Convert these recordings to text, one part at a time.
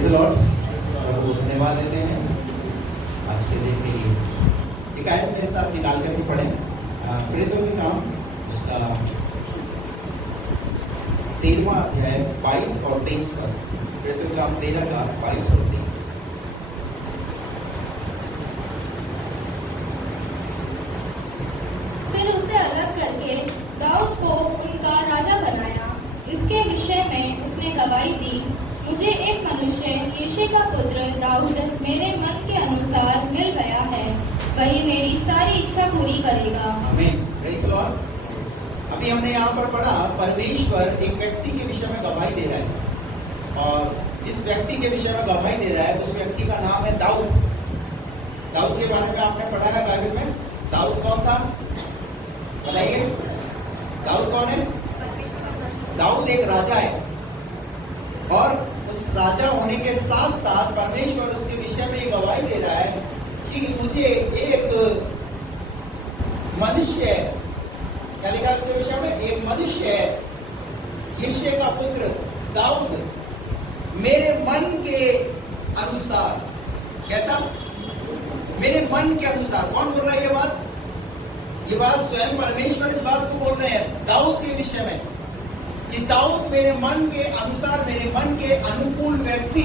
Praise the Lord. प्रभु को धन्यवाद देते हैं आज के दिन के लिए। एक आयत मेरे साथ निकाल कर भी पढ़ें, प्रेरितों के काम उसका 13वां अध्याय 22 और 23 पर। प्रेरितों के काम 13 का 22 और 23। फिर उसे अलग करके दाऊद को उनका राजा बनाया। इसके विषय में उसने गवाही दी, मुझे एक मनुष्य यिशै का पुत्र दाऊद मेरे मन के अनुसार मिल गया है, वही मेरी सारी इच्छा पूरी करेगा। आमीन। Praise the Lord. अभी हमने यहाँ पर पढ़ा, परमेश्वर एक व्यक्ति के विषय में गवाही दे रहा है, और जिस व्यक्ति के विषय में गवाही दे रहा है उस व्यक्ति का नाम है दाऊद। दाऊद के बारे में आपने पढ़ा है बाइबल में। दाऊद कौन था बताइए? दाऊद कौन है? दाऊद एक राजा है, और उस राजा होने के साथ साथ परमेश्वर उसके विषय में गवाही दे रहा है कि मुझे एक मनुष्य, क्या लिखा उसके विषय में? एक मनुष्य है यिशै का पुत्र दाऊद मेरे मन के अनुसार। कैसा? मेरे मन के अनुसार। कौन बोल रहा है ये बात? ये बात स्वयं परमेश्वर इस बात को बोल रहे हैं दाऊद के विषय में कि दाऊद मेरे मन के अनुसार, मेरे मन के अनुकूल व्यक्ति।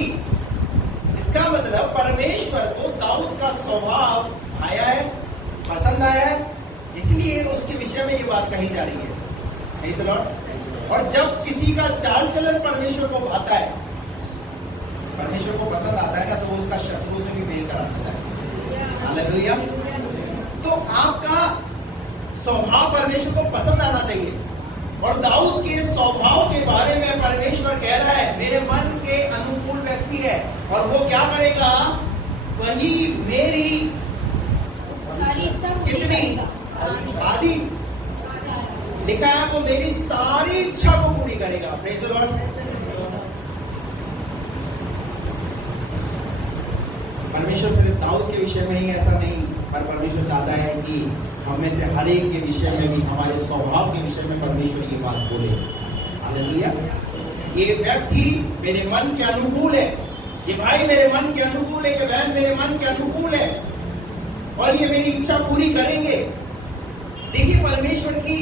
इसका मतलब परमेश्वर को दाऊद का स्वभाव आया है, पसंद आया है, इसलिए उसके विषय में ये बात कही जा रही है। Praise the Lord. और जब किसी का चाल चलन परमेश्वर को भाता है, परमेश्वर को पसंद आता है ना, तो वो उसका शत्रुओं से भी मेल करा देता है। हालेलुया। तो आपका स्वभाव परमेश्वर को पसंद आना चाहिए, और दाऊद के स्वभाव के बारे में परमेश्वर कह रहा है मेरे मन के अनुकूल व्यक्ति है, और वो क्या करेगा? वही मेरी सारी इच्छा पूरी कितनी? करेगा। आदि लिखा है, वो मेरी सारी इच्छा को पूरी करेगा। Praise the Lord. परमेश्वर सिर्फ दाऊद के विषय में ही ऐसा नहीं, पर परमेश्वर चाहता है कि हम में से हर एक के विषय में भी, हमारे स्वभाव के विषय में परमेश्वर ये बात बोले। हालेलुया। ये व्यक्ति मेरे मन के अनुकूल है, ये भाई मेरे मन के अनुकूल है, ये बहन मेरे मन के अनुकूल है, और ये मेरी इच्छा पूरी करेंगे। देखिए परमेश्वर की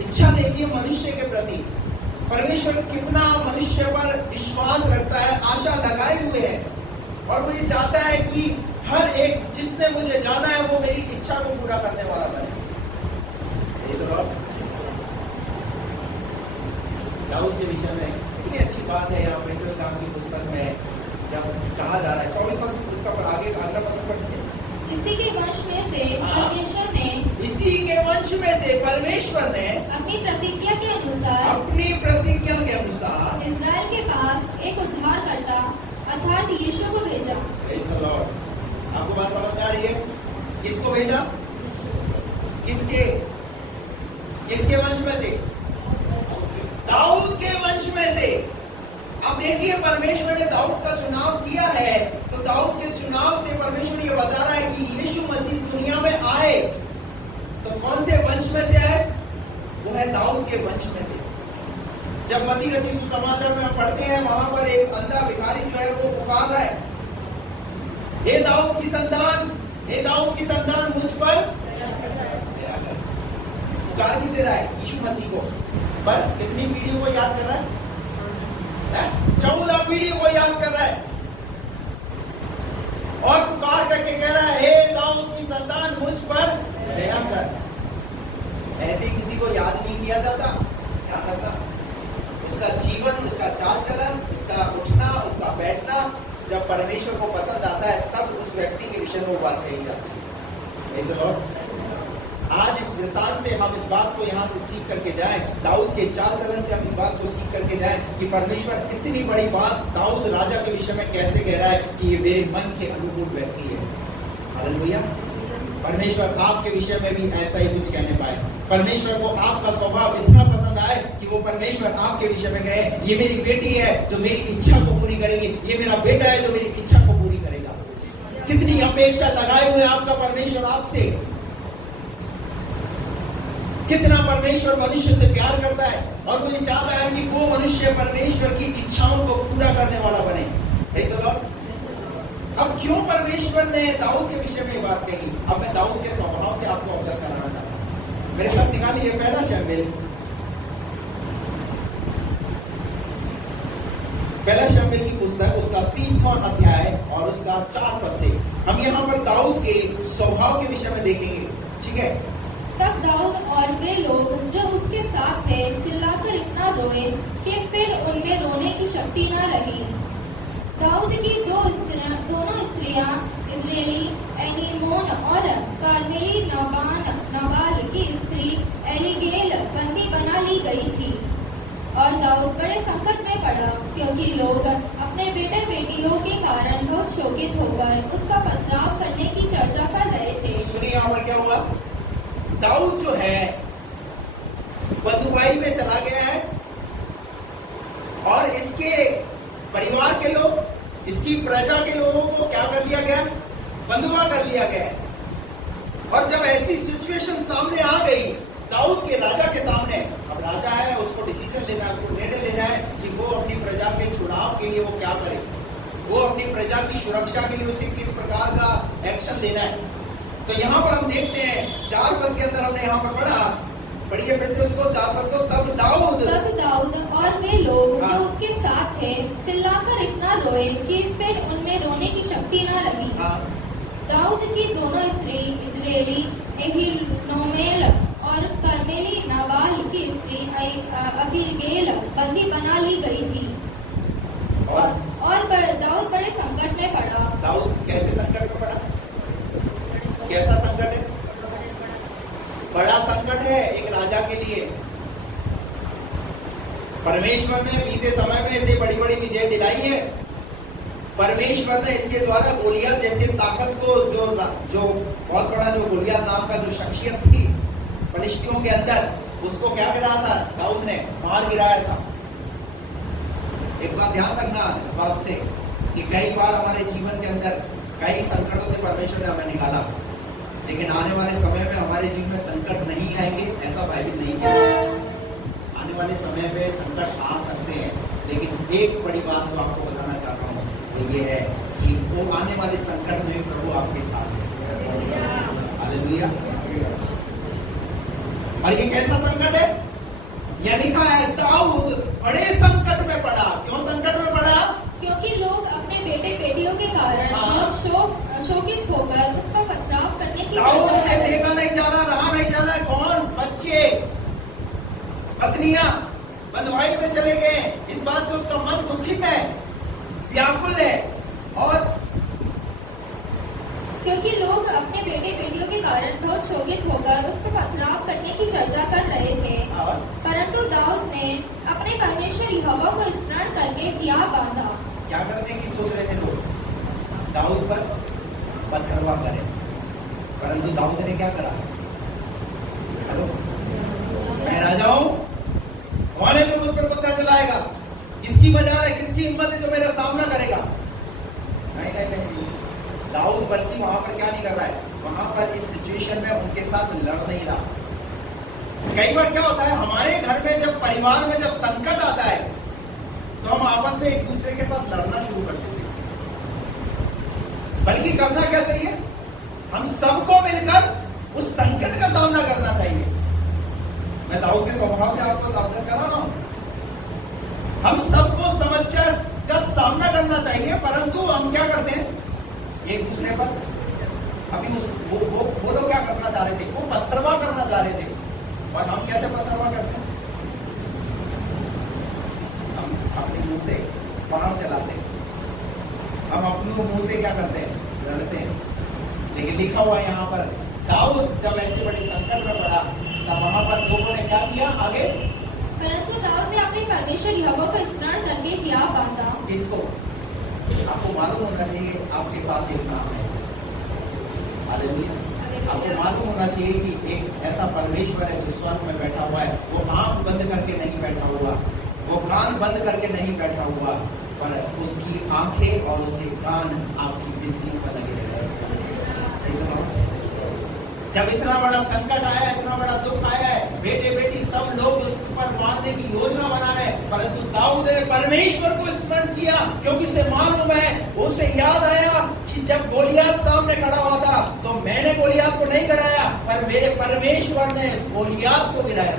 इच्छा देखिए मनुष्य के प्रति। परमेश्वर कितना मनुष्य पर विश्वास रखता है, आशा लगाए हुए है, और वो ये चाहता है कि हर एक जिसने मुझे जाना है वो मेरी इच्छा को पूरा करने वाला बने। दाऊद के विषय में कितनी अच्छी बात है यहाँ प्रेरितों के काम की पुस्तक में, जब कहा जा रहा है 24 पद, उसका पर आगे अगला पद पढ़ते हैं। इसी के वंश में से परमेश्वर ने, इसी के वंश में से परमेश्वर ने अपनी प्रतिज्ञा के अनुसार, अपनी प्रतिज्ञा के अनुसार इस्राएल के पास एक उद्धारकर्ता अर्थात यीशु को भेजा। Praise the Lord. आपको बात समझ में आ रही है? किसको भेजा? किसके? किसके वंश में से? दाऊद के वंश में से। अब देखिए परमेश्वर ने दाऊद का चुनाव किया है, तो दाऊद के चुनाव से परमेश्वर ये बता रहा है कि यीशु मसीह दुनिया में आए, तो कौन से वंश में से आए? वो है दाऊद के वंश में से। जब मत्ती रचित सुसमाचार में हम पढ़ते हैं, वहां पर एक अंधा भिखारी जो है वो पुकार रहा है, हे दाऊद की संतान, हे दाऊद की संतान मुझ पर दया कर। पुकार किसे रहा है? यीशु मसीह को। पर कितनी पीढ़ियों को याद कर रहा है? 14 पीढ़ियों को याद कर रहा है, और पुकार करके कह रहा है, हे दाऊद की संतान मुझ पर दया कर। ऐसे किसी को याद नहीं किया जाता? क्या करता? उसका जीवन, उसका चाल चलन, उसका उठना, उसका बैठना जब परमेश्वर को पसंद आता है, तब उस व्यक्ति के विषय में वो बात कही जाती है। Praise the Lord. आज इस वृत्तांत से हम इस बात को यहाँ से सीख करके जाएं, दाऊद के चाल चलन से हम इस बात को सीख करके जाएं कि परमेश्वर इतनी बड़ी बात दाऊद राजा के विषय में कैसे कह रहा है कि ये मेरे मन के अनुकूल व्यक्ति है। हालेलुया। परमेश्वर आपके विषय में भी ऐसा ही कुछ कहने पाए। परमेश्वर को आपका स्वभाव इतना पसंद आए कि वो परमेश्वर आपके विषय में कहे, ये मेरी बेटी है जो मेरी इच्छा को पूरी करेगी, ये मेरा बेटा है जो मेरी इच्छा को पूरी करेगा। कितनी अपेक्षा लगाए हुए आपका परमेश्वर आपसे। कितना परमेश्वर मनुष्य से प्यार करता है, और वो ये चाहता है कि वो मनुष्य परमेश्वर की इच्छाओं को पूरा करने वाला बने। Praise the Lord. अब क्यों परमेश्वर ने दाऊद के विषय में बात कही? अब मैं दाऊद के स्वभाव से आपको अवगत कराना चाहता हूं। मेरे साथ निकालिए पहला शमूएल की पुस्तक, उसका 30वां अध्याय और उसका 4 पद से हम यहाँ पर दाऊद के स्वभाव के विषय में देखेंगे। ठीक है। तब दाऊद और वे लोग जो उसके साथ थे चिल्लाकर इतना रोए कि फिर उनमें रोने की शक्ति न रही। दाऊद की दोनों स्त्रियां इजरायली एनीमोन और कार्मेली नाबाल की स्त्री एलीगेल बंदी बना ली गई थी। और दाऊद बड़े संकट में पड़ा क्योंकि लोग अपने बेटे बेटियों के कारण बहुत शोकित होकर उसका पथराव करने की चर्चा कर रहे थे। सुनिए यहाँ पर क्या हुआ। दाऊद जो है बंदुआई में चला गया है और इसके परिवार के लोग, इसकी प्रजा के लोगों को क्या कर लिया गया? बंदुआ कर लिया गया। और जब ऐसी सिचुएशन सामने आ गई दाऊद के राजा के सामने, अब राजा है, उसको डिसीजन लेना है, उसको निर्णय लेना है कि वो अपनी प्रजा के चुनाव के लिए वो क्या करे, वो अपनी प्रजा की सुरक्षा के लिए उसे किस प्रकार का एक्शन लेना है। तो यहाँ पर हम देखते हैं 4 पद के अंदर हमने यहाँ पर पढ़ा, पढ़िए फिर से उसको 4 पद को। तब दाऊद और वे लोग जो उसके साथ थे चिल्लाकर इतना रोए कि फिर उनमें रोने की शक्ति न रही। दाऊद की दोनों स्त्री इजरायली एहीनोमेल और कार्मेली नाबाल की स्त्री अबीगैल बंदी बना ली गई थी। और दाऊद बड़े संकट में पड़ा। दाऊद कैसे संकट में पड़ा? कैसा संकट है? बड़ा संकट है एक राजा के लिए। परमेश्वर ने बीते समय में इसे बड़ी बड़ी विजय दिलाई है। परमेश्वर ने इसके द्वारा गोलियत जैसे ताकत को जो बहुत बड़ा जो गोलियत नाम का जो शख्सियत थी फलिश्तियों के अंदर, उसको क्या करा था? दाऊद ने मार गिराया था। एक बात ध्यान रखना इस बात से कि कई बार हमारे जीवन के अंदर कई संकटों से परमेश्वर ने हमें निकाला, लेकिन आने वाले समय में हमारे जीवन में संकट नहीं आएंगे ऐसा बाइबल नहीं कहता। आने वाले समय में संकट आ सकते हैं, लेकिन एक बड़ी बात जो आपको बताना चाहता हूँ वो ये है कि वो आने वाले संकट में प्रभु आपके साथ है। हालेलुया। और ये कैसा संकट है? यह लिखा है दाऊद बड़े संकट में पड़ा। क्यों संकट में पड़ा? क्योंकि लोग अपने बेटे बेटियों के कारण बहुत शोकित होकर उस पर पथराव करने की दाऊद चर्चा से कर रहे देखा नहीं जा रहा, रहा नहीं जा रहा है। कौन? बच्चे, पत्नियां बंधुआई में चले गए। इस बात से उसका मन दुखित है, व्याकुल है। और क्योंकि लोग अपने बेटे बेटियों के कारण बहुत शोकित होकर उस पर पथराव करने की चर्चा कर रहे थे। परंतु दाऊद ने अपने परमेश्वर यहोवा को स्मरण करके हिया बांधा। क्या करने की सोच रहे थे लोग? दाऊद पर पथरवा करें, परंतु दाऊद ने क्या करा? हेलो, मैं राजा हूं, कौन है जो मुझ पर पत्थर चलाएगा? किसकी मजाल है, किसकी हिम्मत है जो मेरा सामना करेगा? नहीं नहीं नहीं। दाऊद बल्कि वहां पर क्या नहीं कर रहा है, वहां पर इस सिचुएशन में उनके साथ लड़ नहीं रहा। कई बार क्या होता है हमारे घर में, जब परिवार में जब संकट आता है तो हम आपस में एक दूसरे के साथ लड़ना शुरू कर देते हैं। बल्कि करना क्या चाहिए? हम सबको मिलकर उस संकट का सामना करना चाहिए। मैं दाऊद के स्वभाव से आपको अवगत करा रहा हूं। हम सबको समस्या का सामना करना चाहिए, परंतु हम क्या करते हैं एक दूसरे पर। अभी वो लोग क्या करना चाह रहे थे? वो पत्थरवा करना चाह रहे थे। और हम कैसे पत्थरवा करते हैं? हम अपने मुंह से बाहर चलाते हैं, हम अपने मुंह से क्या करते हैं? लड़ते हैं। लेकिन लिखा हुआ है यहाँ पर दाऊद जब ऐसे बड़े संकट में पड़ा तब वहां पर लोगों ने क्या किया? आगे परंतु दाऊद ने अपने परमेश्वर यहोवा को स्मरण करके हिया बांधा। किसको? आपको मालूम होना चाहिए आपके पास एक नाम है। हालेलुया। आपको मालूम होना चाहिए कि एक ऐसा परमेश्वर है जो स्वर्ग में बैठा हुआ है। वो आंख बंद करके नहीं बैठा हुआ, वो कान बंद करके नहीं बैठा हुआ, पर उसकी आंखें और उसके कान आपकी विनतियों पर लगे रहते हैं। जब इतना बड़ा संकट आया, इतना बड़ा दुख आया है, बेटे बेटी सब लोग उस पर मारने की योजना बना रहे हैं, परंतु दाऊद ने परमेश्वर को स्मरण किया, क्योंकि उसे मालूम है, उसे याद आया कि जब गोलियात सामने खड़ा हुआ था तो मैंने गोलियात को नहीं गिराया, पर मेरे परमेश्वर ने गोलियात को गिराया।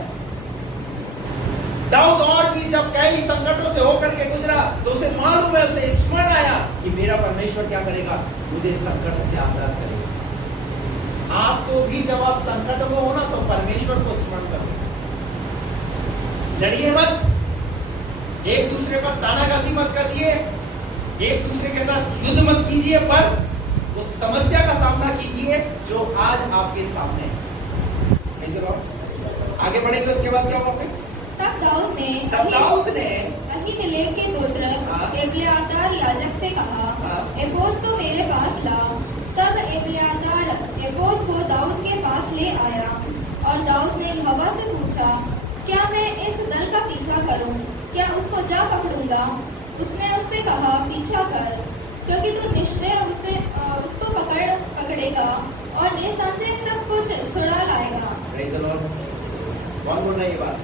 दाऊद और भी जब कई संकटों से होकर के गुजरा तो उसे मालूम है, उसे स्मरण आया कि मेरा परमेश्वर क्या करेगा, मुझे संकट से आजाद करेगा। आपको भी जब आप संकट में हो ना तो परमेश्वर को स्मरण करो। लड़िए मत, एक दूसरे पर तानाशाही मत कसिए, एक दूसरे के साथ युद्ध मत कीजिए, पर उस समस्या का सामना कीजिए जो आज आपके सामने है। आगे बढ़ेंगे, उसके बाद क्या हुआ फिर? तब दाऊद ने अहीमेलेक के पुत्र एब्यातार याजक से कहा, एपोद को मेरे पास लाओ। तब एब्यातार एपोद को दाऊद के पास ले आया, और दाऊद ने यहोवा से पूछा, क्या मैं इस दल का पीछा करूं? क्या उसको जा पकड़ूंगा? उसने उससे कहा, पीछा कर, क्योंकि तू निश्चय उसको पकड़ेगा और निसंदेह सब कुछ छुड़ा लाएगा। Praise the Lord. कौन बोल रहा है ये बात?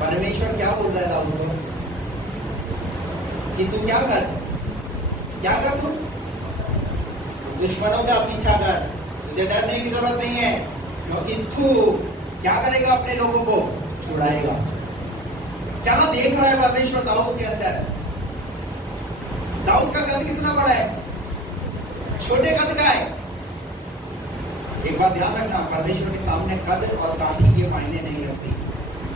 परमेश्वर क्या बोल रहा है दाऊद को कि तू क्या कर तू दुश्मनों का पीछा कर, तुझे डरने की जरूरत नहीं है, क्योंकि तू क्या करेगा, अपने लोगों को छुड़ाएगा। क्या देख रहा है परमेश्वर दाऊद के अंदर? दाऊद का कद कितना बड़ा है? छोटे कद का है। एक बात ध्यान रखना, परमेश्वर के सामने कद और काठी के मायने नहीं रखती।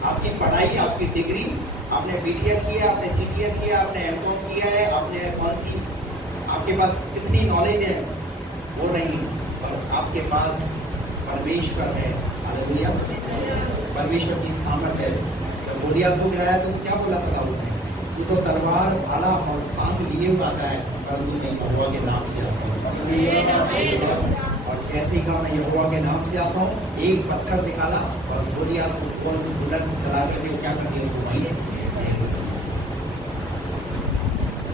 आपकी पढ़ाई, आपकी डिग्री, आपने बीटीएच किया, आपने सीटीएच किया, आपने एमकॉम किया है, आपने कौन सी, आपके पास कितनी नॉलेज है, वो नहीं, पर आपके पास परमेश्वर है। हालेलुया। परमेश्वर की सामर्थ है। जब गोलियत को गिराया तो क्या बोला था दाऊद ने? तू तो तलवार, भाला और सांप लिए हुआ आता है, परंतु मैं यहोवा के नाम से आता हूँ। और जैसे ही कहा मैं यहोवा के नाम से आता हूँ, एक पत्थर निकाला और गोलियत को कौन बुलंद चला करके क्या कर दिया, उसको वहीं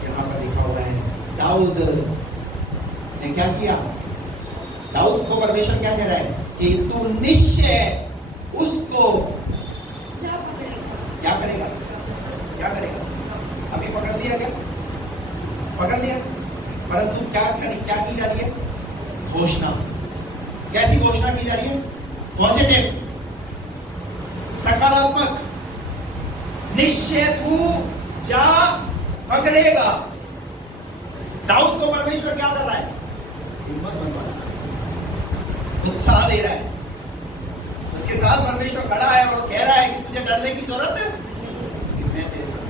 यहाँ पर लिखा हुआ है। दाऊद ने क्या किया? दाऊद को परमेश्वर क्या कह रहा है कि तू निश्चय उसको जा पकड़ेगा। क्या करेगा? अभी पकड़ लिया क्या? पकड़ लिया, परंतु क्या की जा रही है? घोषणा। कैसी घोषणा की जा रही है? पॉजिटिव, सकारात्मक। निश्चय तू जा पकड़ेगा। दाऊद को परमेश्वर क्या कर रहा है? हिम्मत बनवा रहा है, उत्साह दे रहा है। उसके साथ परमेश्वर खड़ा है और कह रहा है कि तुझे डरने की जरूरत है, मैं तेरे साथ।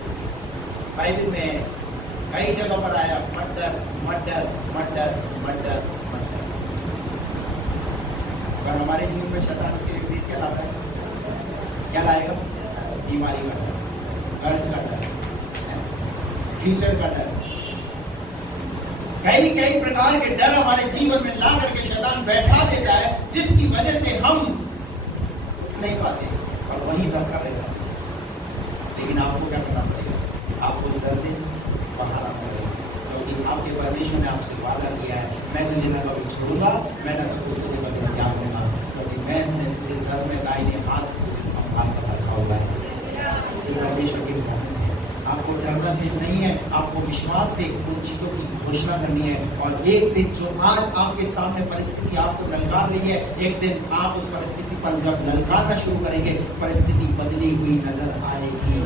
बाइबल में कई जगह पर आया मत डर, मत डर, मत डर, मत डर, मत डर। पर हमारे जीवन में शैतान उसके विपरीत क्या लाता है? क्या लाएगा? बीमारी का डर, कर्ज का डर, फ्यूचर का डर, कई प्रकार के डर हमारे जीवन में ला करके शैतान बैठा देता है, जिसकी वजह से हम नहीं पाते और वहीं डर का रहता है। लेकिन आपको क्या करना पड़ेगा? आपको डर से बाहर आना पड़ेगा, क्योंकि आपके परमेश्वर ने आपसे वादा किया है, मैं तुझे न कभी छोड़ूंगा, मैं न कभी तुझे कभी त्याग दूंगा, क्योंकि मैंने तुझे दर में दाहिने हाथ से तुझे संभाल कर रखा हुआ है। ये परमेश्वर की प्रॉमिस है। आपको डरना चाहिए नहीं है, आपको विश्वास से उन चीजों की घोषणा करनी है। और एक दिन जो आज आपके सामने परिस्थिति आपको ललकार रही है, एक दिन आप उस परिस्थिति पर जब ललकारना शुरू करेंगे, परिस्थिति बदली हुई नजर आएगी।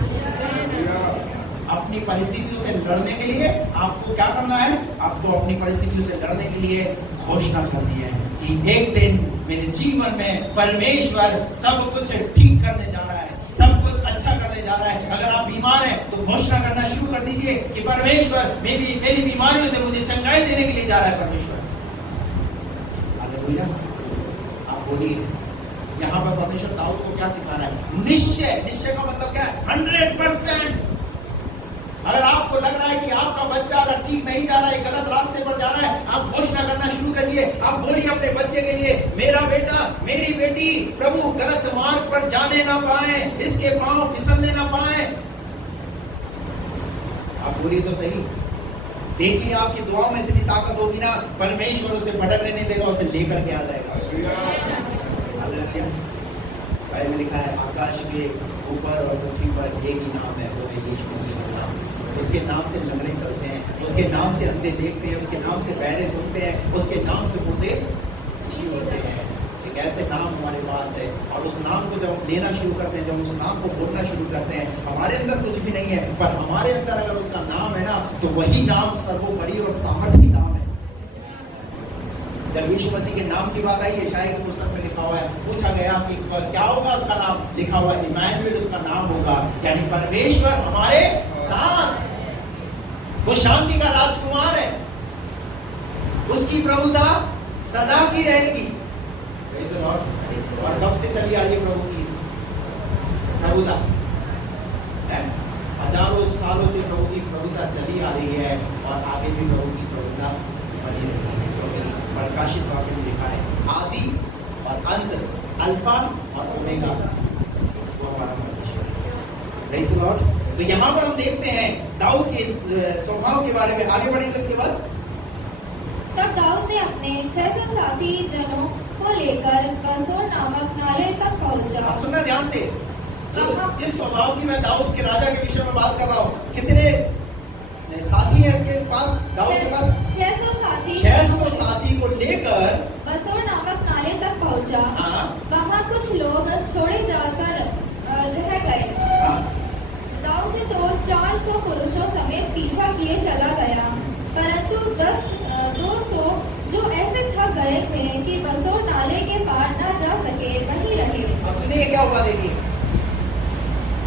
अपनी परिस्थितियों से लड़ने के लिए आपको क्या करना है? आपको अपनी परिस्थितियों से लड़ने के लिए घोषणा करनी है कि एक दिन मेरे जीवन में परमेश्वर सब कुछ ठीक करने जा रहा है, सब कुछ अच्छा करने जा रहा है। अगर आप बीमार हैं तो घोषणा करना शुरू कर दीजिए कि परमेश्वर मेरी बीमारियों से मुझे चंगाई देने के लिए जा रहा है परमेश्वर। हालेलुया। आप बोलिए, यहाँ पर परमेश्वर दाऊद को क्या सिखा रहा है? निश्चय का मतलब क्या है? 100%। अगर आपको लग रहा है कि आपका बच्चा अगर ठीक नहीं जा रहा है, गलत रास्ते पर जा रहा है, आप घोषणा करना शुरू करिए। आप बोलिए अपने बच्चे के लिए, मेरा बेटा, मेरी बेटी प्रभु गलत मार्ग पर जाने ना पाए, इसके पांव फिसलने ना पाए। आप बोलिए तो सही। देखिए आपकी दुआ में इतनी ताकत होगी ना, परमेश्वर उसे भटकने नहीं देगा, उसे लेकर के आ जाएगा। बाइबल में लिखा है, आकाश के ऊपर और पृथ्वी पर एक ही नाम है, वो है यीशु मसीह का नाम। उसके नाम से लंगड़े चलते हैं, उसके नाम से अंधे देखते हैं, उसके नाम से बहरे सुनते हैं, उसके नाम से मुर्दे जी होते हैं। एक ऐसे नाम हमारे पास है और उस नाम को जब हम लेना शुरू करते हैं, जब उस नाम को बोलना शुरू करते हैं, हमारे अंदर कुछ भी नहीं है, पर हमारे अंदर अगर उसका नाम है ना, तो वही नाम सर्वोपरि और सामर्थी नाम है। जब यीशु मसीह के नाम की बात आई, यशायाह की पुस्तक में लिखा हुआ है, पूछा गया कि क्या होगा उसका नाम, लिखा हुआ है इम्मानुएल उसका नाम होगा, यानी परमेश्वर हमारे साथ। वो शांति का राजकुमार है, उसकी प्रभुता सदा की रहेगी। और कब से चली आ रही है प्रभु की प्रभुता? हजारों सालों से प्रभु की प्रभुता चली आ रही है और आगे भी प्रभु की प्रभुता बनी रहेगी। प्रकाशित वाक्य में लिखा है आदि और अंत, अल्फा और ओमेगा, वो हमारा परमेश्वर है। Praise the Lord. तो यहाँ पर हम देखते हैं दाऊद के स्वभाव के बारे में। आगे बढ़ेंगे उसके बाद। तब दाऊद ने अपने 600 साथी जनों को लेकर बसोर नामक नाले तक पहुंचा। अब सुनना ध्यान से, जिस स्वभाव की मैं दाऊद के राजा के विषय में बात कर रहा हूँ, कितने साथी हैं इसके पास? दाऊद के पास 600 साथी को लेकर बसोर नामक नाले तक पहुंचा। हाँ। वहाँ कुछ लोग छोड़े जाकर रह गए। हाँ। दाऊद तो 400 पुरुषों समेत पीछा किए चला गया, परंतु 200 जो ऐसे थक गए थे कि बसोर नाले के पार न जा सके वहीं रहे। अब सुनिए क्या हुआ, देखिए।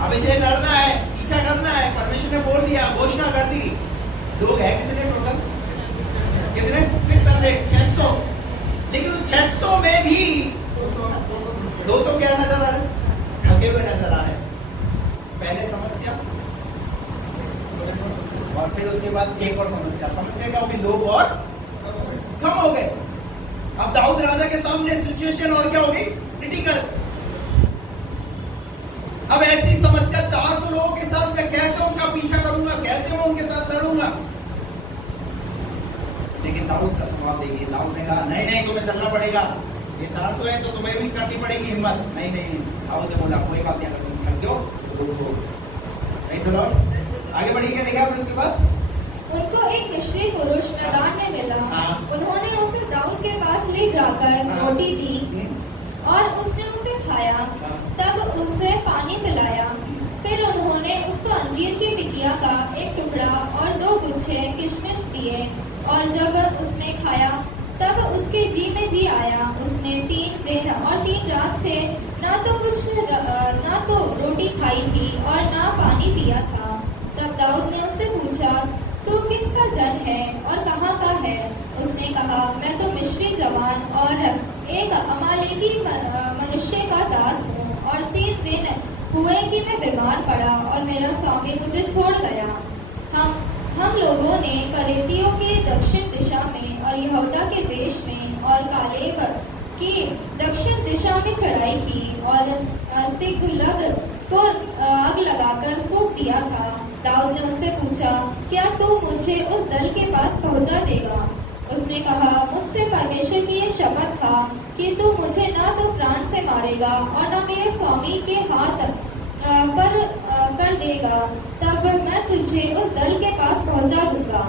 अब इसे लड़ना है, पीछा करना है, परमेश्वर ने बोल दिया, घोषणा कर दी। लोग हैं कितने टोटल? कितने? 600। लेकिन 600 में भी 200 क्या नजर आ रहे? थके हुए नजर आ रहे। पहले समस्या और फिर उसके बाद एक और समस्या क्या होगी? लोग और कम हो गए। अब दाऊद राजा के सामने सिचुएशन और क्या होगी? क्रिटिकल। अब ऐसी समस्या 400 लोगों के साथ मैं कैसे उनका पीछा करूंगा, कैसे मैं उनके साथ लड़ूंगा? लेकिन दाऊद का स्वभाव देखिए। दाऊद ने कहा नहीं तुम्हें चलना पड़ेगा, ये 400 है तो तुम्हें भी करनी पड़ेगी हिम्मत। नहीं दाऊद ने बोला कोई बात नहीं, अगर तुम थक गए तो रुको। Praise the Lord. आगे बढ़िए, देखा फिर उसके बाद उनको एक मिस्री पुरुष मैदान में मिला। उन्होंने उसे दाऊद के पास ले जाकर रोटी दी और उसने उसे खाया, तब उसे पानी पिलाया। फिर उन्होंने उसको अंजीर की टिकिया का एक टुकड़ा और 2 गुच्छे किशमिश दिए, और जब उसने खाया तब उसके जी में जी आया। उसने 3 दिन और 3 रात से ना तो रोटी खाई थी और ना पानी पिया था। तब दाऊद ने उससे पूछा, तू किसका जन है और कहाँ का है? उसने कहा, मैं तो मिस्री जवान और एक अमालेकी मनुष्य का दास हूँ, और 3 दिन हुए कि मैं बीमार पड़ा और मेरा स्वामी मुझे छोड़ गया। हम लोगों ने करेतियों के दक्षिण दिशा में और यहूदा के देश में और कालेब की दक्षिण दिशा में चढ़ाई की और सिकलग को आग लगाकर फूंक दिया था। दाऊद ने उससे पूछा, क्या तू मुझे उस दल के पास पहुंचा देगा? उसने कहा, मुझसे परमेश्वर की ये शपथ था कि तू मुझे ना तो प्राण से मारेगा और ना मेरे स्वामी के हाथ पर कर देगा, तब मैं तुझे उस दल के पास पहुंचा दूंगा।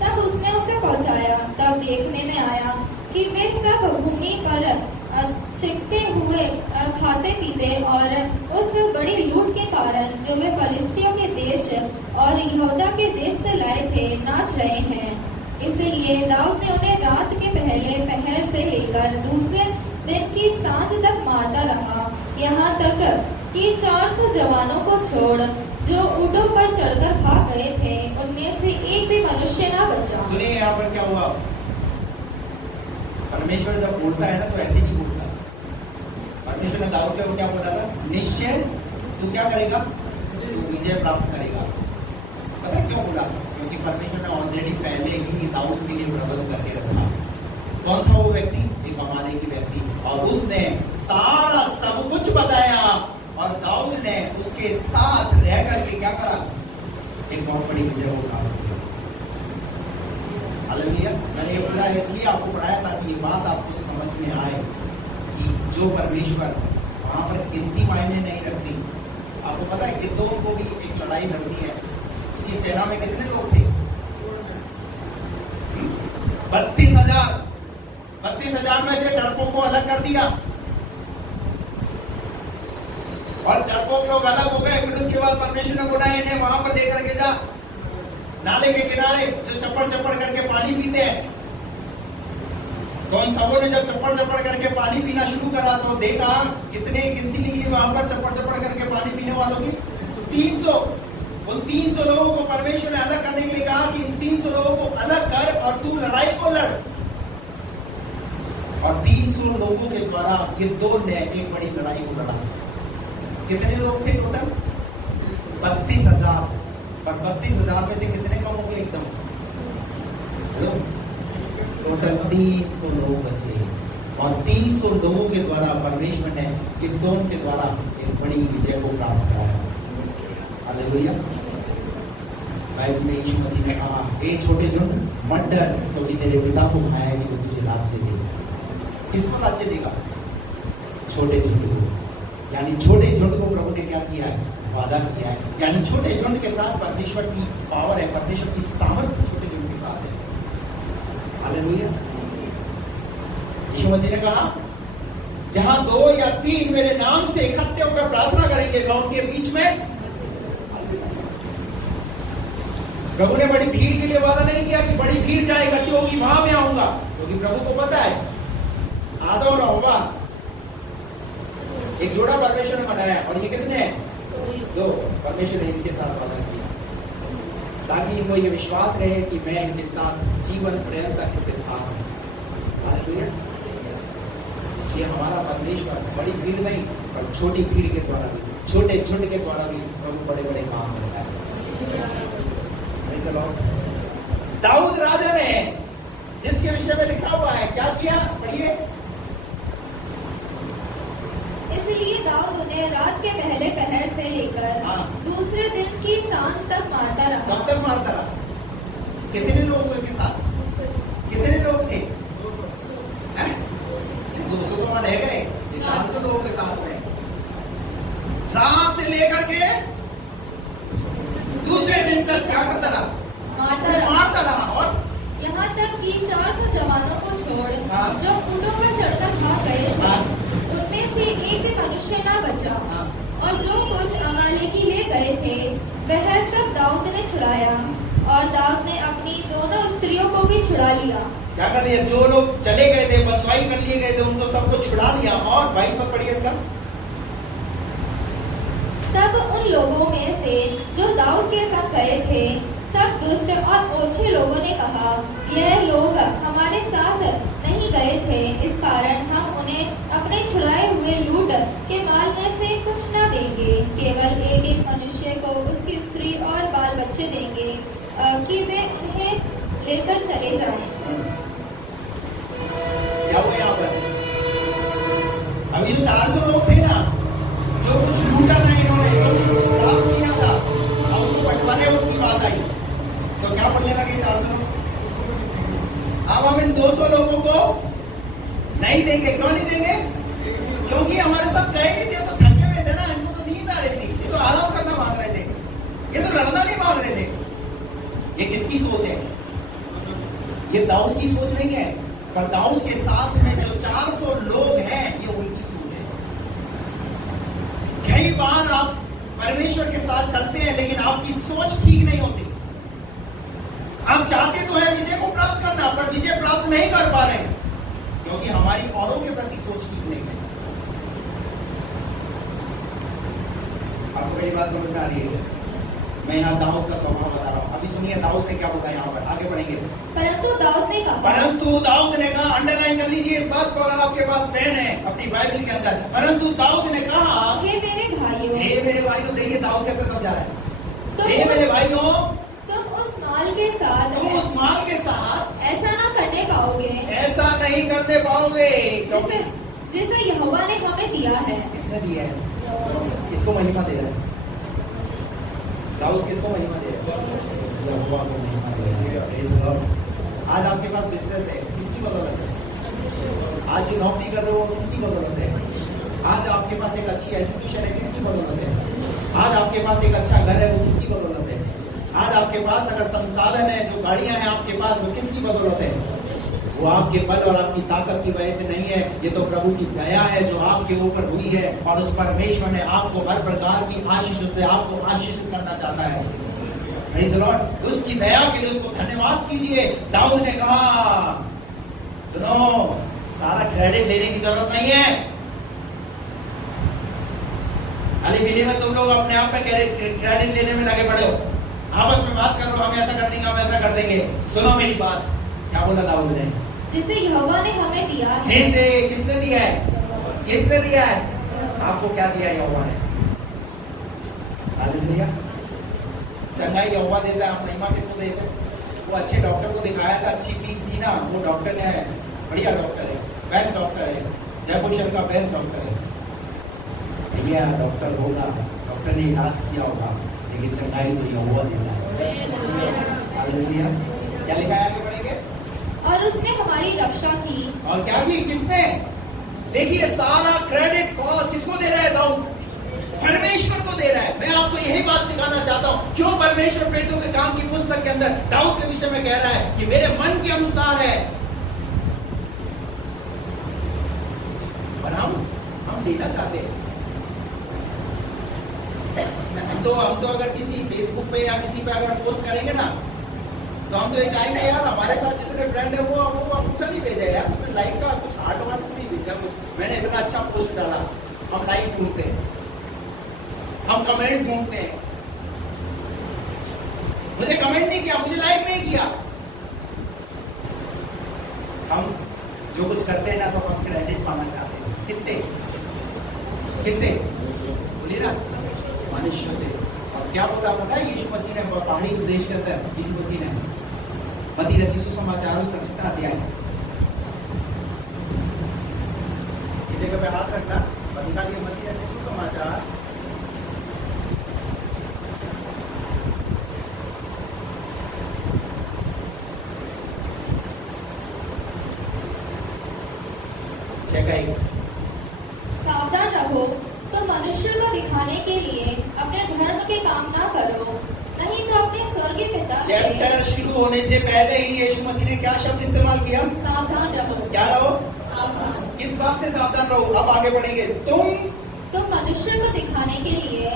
तब उसने उसे पहुंचाया। तब देखने में आया कि वे सब भूमि पर चिपटे हुए खाते पीते और उस बड़ी लूट के कारण जो वे फलिस्तियों के देश और यहूदा के देश से लाए थे नाच रहे हैं। इसलिए दाऊद ने उन्हें रात के पहले पहर से लेकर दूसरे दिन की सांझ तक मारता रहा, यहाँ तक कि 400 जवानों को छोड़ जो ऊँटों पर चढ़कर भाग गए थे, उनमें से एक भी मनुष्य ना बचा। सुनिए यहाँ पर क्या हुआ। परमेश्वर जब बोलता है ना तो ऐसे नहीं बोलता। परमेश्वर ने दाऊद को क्या बोला था? निश्चय तू क्या करेगा? तू विजय प्राप्त करेगा। पता क्यों बोला? क्योंकि परमेश्वर ने ऑलरेडी पहले ही दाऊद के लिए प्रबंध करके रखा। कौन था वो व्यक्ति? एक अमालेकी व्यक्ति, और उसने सारा सब कुछ बताया और दाऊद ने उसके साथ रह करके क्या करा? एक बहुत बड़ी विजय को प्राप्त किया। हालेलुया। मैंने ये पूरा इसलिए आपको पढ़ाया ताकि ये बात आपको समझ में आए कि जो परमेश्वर वहां पर गिनती मायने नहीं रखती, आपको पता है गिदोन को भी एक लड़ाई लड़नी है, उसकी सेना में कितने लोग थे? 32,000 में से डरपोक को अलग कर दिया और डरपोक लोग अलग हो गए। फिर उसके बाद परमेश्वर ने बोला इन्हें वहां पर लेकर के जा, नाले के किनारे जो चप्पड़ चप्पड़ करके पानी पीते हैं। तो इन सबों ने जब चप्पड़ चप्पड़ करके पानी पीना शुरू करा तो देखा कितने गिनती निकली वहां पर चप्पड़ चप्पड़ करके पानी पीने वालों की 300। उन 300 लोगों को परमेश्वर ने अलग करने के लिए कहा कि इन 300 लोगों को अलग कर और तू लड़ाई को लड़। और 300 लोगों के द्वारा गिदोन ने एक बड़ी लड़ाई को लड़ा। कितने लोग थे टोटल? 32,000। पर 32,000 में से कितने कम हो गए एकदम? टोटल 300 लोग बचे और 300 लोगों के द्वारा परमेश्वर ने गिदोन के द्वारा एक बड़ी विजय को प्राप्त कराया। हालेलुया। बाइबल में यीशु मसीह ने कहा, हे छोटे झुंड मत डर, क्योंकि तेरे पिता को खाएगी वो तुझे राज्य देगा। किसको राज्य देगा? छोटे झुंड को। यानी छोटे झुंड को प्रभु ने क्या किया है? वादा किया है। यानी छोटे झुंड के साथ परमेश्वर की पावर है, परमेश्वर की सामर्थ्य छोटे झुंड के साथ है। हालेलुया। यीशु मसीह ने कहा, जहां 2 या 3 मेरे नाम से इकट्ठे होकर प्रार्थना करेंगे मैं उनके बीच में। प्रभु ने बड़ी भीड़ के लिए वादा नहीं किया कि बड़ी भीड़ जहां इकट्ठी होगी वहां मैं आऊंगा, क्योंकि प्रभु को पता है आधा और होगा एक जोड़ा परमेश्वर ने बनाया और ये किसने? 2। परमेश्वर ने इनके साथ वादा किया ताकि इनको ये विश्वास रहे कि मैं इनके साथ जीवन पर्यंत तक इनके साथ हूं। हालेलुया। इसलिए हमारा परमेश्वर बड़ी भीड़ नहीं पर छोटी भीड़ के द्वारा भी, छोटे झुंड के द्वारा भी प्रभु बड़े बड़े काम करता है। दाऊद राजा ने जिसके विषय में लिखा हुआ है क्या किया? पढ़िए। इसलिए दाऊद उन्हें रात के पहले पहर से लेकर दूसरे दिन की सांझ तक मारता रहा। कब तक मारता रहा? कितने लोगों के साथ? कितने लोग थे? 200 तो वहां रह गए, 400 लोगों के साथ में रात से लेकर के दूसरे दिन तक क्या करता रहा? मारता रहा। और यहाँ तक कि 400 जवानों को छोड़ जो ऊंटों पर चढ़कर भाग गए थे, उनमें से एक भी मनुष्य न बचा। और जो कुछ अमालेकी ले गए थे वह सब दाऊद ने छुड़ाया, और दाऊद ने अपनी दोनों स्त्रियों को भी छुड़ा लिया। क्या कर लिया? जो लोग चले गए थे, बंधुआई कर लिए गए थे, उनको सबको छुड़ा लिया। और 22 पद पढ़िए इसका। तब उन लोगों में से जो दाऊद के साथ गए थे सब दुष्ट और ओछे लोगों ने कहा, यह लोग हमारे साथ नहीं गए थे, इस कारण हम उन्हें अपने छुड़ाए हुए लूट के माल में से कुछ न देंगे, केवल एक एक मनुष्य को उसकी स्त्री और बाल बच्चे देंगे कि वे उन्हें लेकर चले जाएं। क्या हुआ यहाँ पर? अभी जो 400 लोग थे ना, जो कुछ लूटा था इन्होंने, जो कुछ प्राप्त किया था, अब उसको बंटवाने की बात आई तो क्या बोलने लगे 400 लोग? अब हम इन 200 लोगों को नहीं देंगे। क्यों नहीं देंगे? क्योंकि हमारे साथ गए नहीं थे, तो थके हुए थे ना, इनको तो नींद आ रही थी, ये तो आराम करना मांग रहे थे, ये तो लड़ना नहीं मांग रहे थे। ये किसकी सोच है? ये दाऊद की सोच नहीं है, पर दाऊद के साथ में जो 400 लोग हैं ये उनकी सोच है। कई बार आप परमेश्वर के साथ चलते हैं लेकिन आपकी सोच ठीक नहीं होती। आप चाहते तो है विजय को प्राप्त करना, पर विजय प्राप्त नहीं कर पा रहे क्योंकि हमारी औरों के प्रति सोच ठीक नहीं है। आपको मेरी बात समझ में आ रही है? मैं यहाँ दाऊद का स्वभाव बता रहा हूँ। अभी सुनिए दाऊद ने क्या बताया, यहाँ पर आगे बढ़ेंगे। परंतु दाऊद ने कहा, अंडरलाइन कर लीजिए इस बात को अगर आपके पास पेन है अपनी बाइबल के अंदर। परंतु दाऊद ने कहा, हे मेरे भाइयों, देखिए दाऊद कैसे समझा रहा है। हे मेरे भाइयों, तुम उस माल के साथ ऐसा ना करने पाओगे, ऐसा नहीं करने पाओगे जैसे यहोवा ने हमें दिया है। किसने दिया है? किसको महिमा दे रहा है? दाऊद किसको महिमा दे रहा है? यहोवा को महिमा दे रहा है। Praise the Lord. आज आपके पास बिजनेस है, किसकी बदौलत है? आज जो नौकरी कर रहे हो किसकी बदौलत है? आज आपके पास एक अच्छी एजुकेशन है, किसकी बदौलत है? आज आपके पास एक अच्छा घर है, वो किसकी बदौलत है? आज आपके पास अगर संसाधन है, जो गाड़ियां हैं आपके पास, वो किसकी बदौलत है? वो आपके बल और आपकी ताकत की वजह से नहीं है, ये तो प्रभु की दया है जो आपके ऊपर हुई है। और उस परमेश्वर ने आपको हर प्रकार की आशीष से आपको आशीषित करना चाहता है। Praise the Lord. उसकी दया के लिए उसको धन्यवाद कीजिए। दाऊद ने कहा, सुनो, सारा क्रेडिट लेने की जरूरत नहीं है। अली में तुम लोग अपने आप में क्रेडिट लेने में लगे पड़े हो, आपस में बात कर लो, हम ऐसा कर देंगे, हम ऐसा कर देंगे। सुनो मेरी बात, क्या बोला दाऊद ने? जिसे यहोवा ने हमें दिया है। जिसे किसने दिया है? किसने दिया है? आपको क्या दिया है यहोवा ने? हालेलुया। चंगाई यहोवा देता है, हम महिमा किसको देते हैं? वो अच्छे डॉक्टर को दिखाया था, अच्छी फीस दी ना, वो डॉक्टर ने, बढ़िया डॉक्टर है, बेस्ट डॉक्टर है, जयपुर शहर का बेस्ट डॉक्टर है। भैया डॉक्टर होगा, डॉक्टर ने इलाज किया होगा, लेकिन चंगाई तो यहोवा देता है। हालेलुया। क्या लिखा है, आगे बढ़ेंगे? और उसने हमारी रक्षा की। और क्या की? किसने? देखिए, सारा क्रेडिट किसको दे रहा है दाऊद? परमेश्वर को दे रहा है। मैं आपको यही बात सिखाना चाहता हूं, क्यों परमेश्वर प्रेरितों के काम की पुस्तक के अंदर दाऊद के विषय में कह रहा है कि मेरे मन के अनुसार है। और हम लेना चाहते हैं। हम तो अगर किसी फेसबुक पे या किसी पे अगर पोस्ट करेंगे ना, तो हम तो ये चाहेंगे यार हमारे साथ जितने फ्रेंड है वो अंगूठा नहीं भेजा यार, उसने लाइक का कुछ हार्ट वार्ट नहीं भेजा, कुछ मैंने इतना अच्छा पोस्ट डाला। हम लाइक ढूंढते हैं, हम कमेंट ढूंढते हैं। मुझे कमेंट नहीं किया, मुझे लाइक नहीं किया। हम जो कुछ करते हैं ना, तो हम क्रेडिट पाना चाहते हैं। किससे? किससे? बोलिए ना, मनुष्य से। और क्या बोला पता है यीशु मसीह ने पहाड़ी प्रदेश के अंदर? यीशु मसीह ने मत्ती रचित सुसमाचार उसका 6वां अध्याय, इस जगह पे हाथ रखना और निकालिए मत्ती रचित सुसमाचार 6:1। सावधान रहो, तो मनुष्य को दिखाने के लिए अपने धर्म के काम ना करो, नहीं तो अपने स्वर्गीय पिता से। चैप्टर शुरू होने से पहले ही यीशु मसीह ने क्या शब्द इस्तेमाल किया? सावधान रहो। क्या रहो? सावधान। किस बात से सावधान रहो? अब आगे बढ़ेंगे। तुम मनुष्य को दिखाने के लिए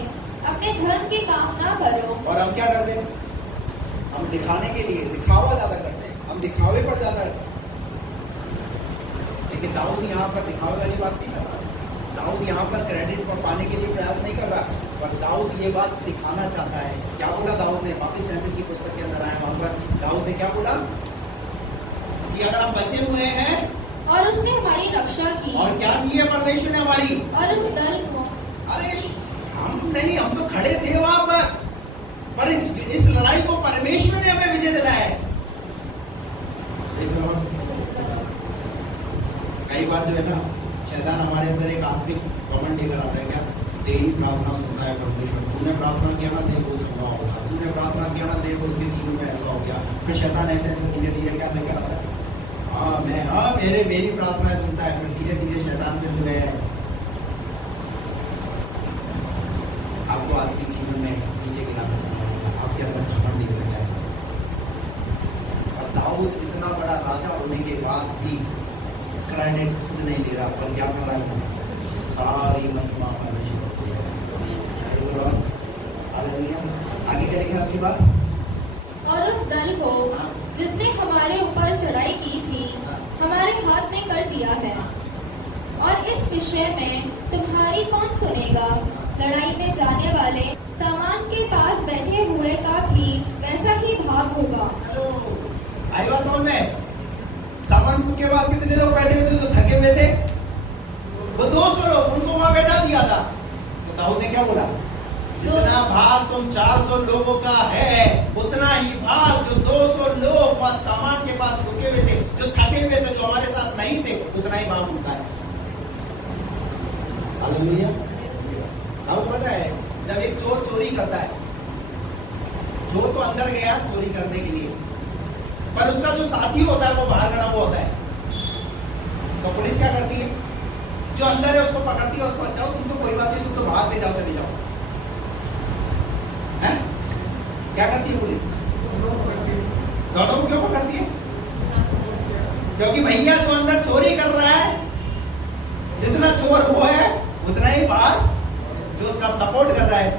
अपने धर्म के काम ना करो। और हम क्या करते हैं? हम दिखाने के लिए दिखावा ज्यादा करते हैं, हम दिखावे पर ज्यादा। लेकिन दाऊद यहाँ पर दिखावे वाली बात नहीं कर रहा। दाऊद यहाँ पर क्रेडिट पर पाने के लिए प्रयास नहीं कर रहा, पर दाऊद ये बात सिखाना चाहता है। क्या बोला दाऊद ने? वापिस सैमुएल की पुस्तक के अंदर आए, वहां पर दाऊद ने क्या बोला कि अगर हम बचे हुए हैं और उसने हमारी रक्षा की। और क्या की है परमेश्वर ने हमारी? और उस दल को। अरे हम नहीं, हम तो खड़े थे वहां पर इस लड़ाई को परमेश्वर ने हमें विजय दिलाया है। कई बार जो है ना, शैतान हमारे अंदर एक आत्मिक कमेंट लेकर आता है, क्या तेरी प्रार्थना सुनता है परमेश्वर, तूने प्रार्थना किया ना, देखो झगड़ा होगा, तूने प्रार्थना किया ना, देखो उसके जीवन में ऐसा हो गया। फिर शैतान ऐसे ऐसे धीरे धीरे क्या लेकर आता है? मेरी प्रार्थना सुनता है। फिर धीरे धीरे शैतान फिर जो है आपको आत्मिक जीवन में नीचे गिराता चला जाएगा, आपके अंदर घमंड नहीं कर जाएगा। और दाऊद इतना बड़ा राजा होने के बाद भी क्रेडिट खुद नहीं ले रहा, पर क्या कर रहा है? सारी महिमा परमेश्वर को दे रहा है। आगे करेंगे उसके बाद। और उस दल को जिसने हमारे ऊपर चढ़ाई की थी, हमारे हाथ में कर दिया है। और इस विषय में तुम्हारी कौन सुनेगा? लड़ाई में जाने वाले सामान के पास बैठे हुए का भी वैसा ही भाग होगा। आई बात समझ में? सामान के पास कितने लोग बैठे हुए थे जो थके हुए थे? वो 200 लोग, उनको वहां बैठा दिया था। तो दाऊद ने क्या बोला? जितना भाग तुम 400 लोगों का है, उतना ही भाग जो 200 लोग वहां सामान के पास रुके हुए थे, जो थके हुए थे, जो हमारे साथ नहीं थे, उतना ही भाग उनका है। हालेलुया। आपको पता है, जब एक चोर चोरी करता है, चोर तो अंदर गया चोरी करने के लिए, पर उसका जो साथी होता है वो बाहर खड़ा हुआ होता है। तो पुलिस क्या करती है? जो अंदर है उसको पकड़ती है, उसको बचाओ, तुम तो कोई बात नहीं, तुम तो बाहर ले जाओ, चले जाओ। क्या करती है पुलिस? दोनों क्यों पकड़ती है? क्योंकि भैया जो अंदर चोरी कर रहा है, जितना चोर वो है उतना ही बाहर जो उसका सपोर्ट कर रहा है।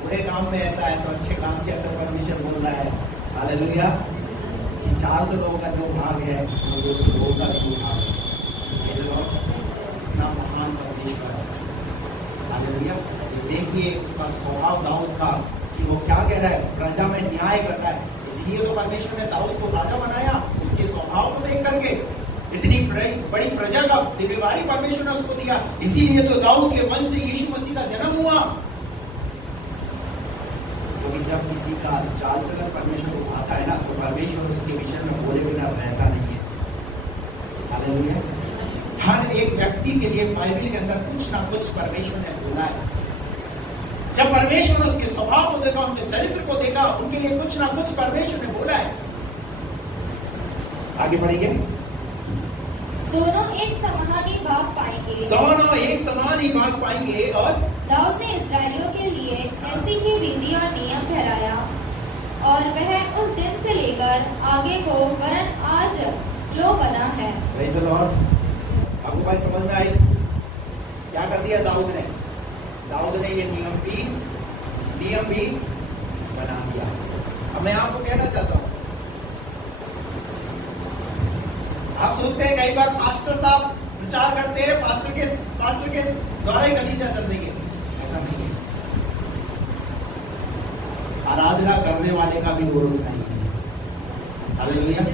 पूरे काम में ऐसा है तो अच्छे काम के अंदर परमेश्वर बोल रहा है हालेलुया, 400 लोगों का जो भाग है वो 200 लोगों का भी भाग है। इतना महान परमेश्वर हालेलुया। ये देखिए उसका स्वभाव दाऊद का कि वो क्या कह रहा है, प्रजा में न्याय करता है। इसलिए तो परमेश्वर ने दाऊद को राजा बनाया, उसके स्वभाव को देख करके। इतनी बड़ी प्रजा का जिम्मेवारी परमेश्वर ने उसको दिया, इसीलिए तो दाऊद के वंश से यीशु मसीह का जन्म हुआ। क्योंकि जब किसी का चाल चलन परमेश्वर को आता है ना, तो परमेश्वर उसके विषय में बोले बिना रहता नहीं है। हालेलुया। हर एक व्यक्ति के लिए बाइबल के अंदर कुछ ना कुछ परमेश्वर ने बोला है। जब परमेश्वर ने उसके स्वभाव को देखा, उनके चरित्र को देखा, उनके लिए कुछ ना कुछ परमेश्वर ने बोला है। आगे बढ़ेंगे। दोनों एक समान ही भाग पाएंगे। दोनों एक समान ही भाग पाएंगे। और दाऊद ने इस्राएलियों के लिए ऐसी ही विधि और नियम ठहराया, और वह उस दिन से लेकर आगे को वरन आज लो बना है। Praise the Lord. आपको बात समझ में आई? क्या कर दिया दाऊद ने? दाऊद ने ये नियम भी बना दिया। अब मैं आपको कहना चाहता हूं, आप सोचते हैं कई बार पास्टर साहब प्रचार करते हैं, पास्टर के द्वारा ही कलीसिया चल रही है। ऐसा नहीं है। आराधना करने वाले का भी रोल उतना ही है। हालेलुया।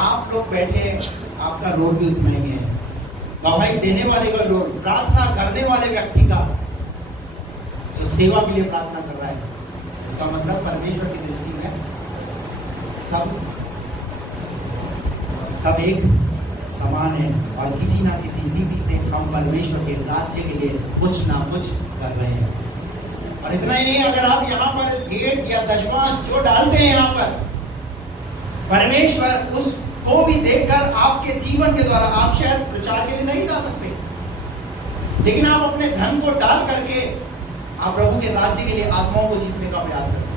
आप लोग बैठे, आपका रोल भी उतना ही है। गवाही देने वाले का रोल, प्रार्थना करने वाले व्यक्ति का, जो सेवा के लिए प्रार्थना कर रहा है, इसका मतलब परमेश्वर की दृष्टि में सब एक समान है, और किसी ना किसी रीति से हम परमेश्वर के राज्य के लिए कुछ ना कुछ कर रहे हैं। और इतना ही नहीं, अगर आप यहाँ पर भेंट या दशवां जो डालते हैं यहाँ पर, परमेश्वर उसको भी देखकर आपके जीवन के द्वारा, आप शायद प्रचार के लिए नहीं जा सकते, लेकिन आप अपने धन को डाल करके आप प्रभु के राज्य के लिए आत्माओं को जीतने का प्रयास करते हैं।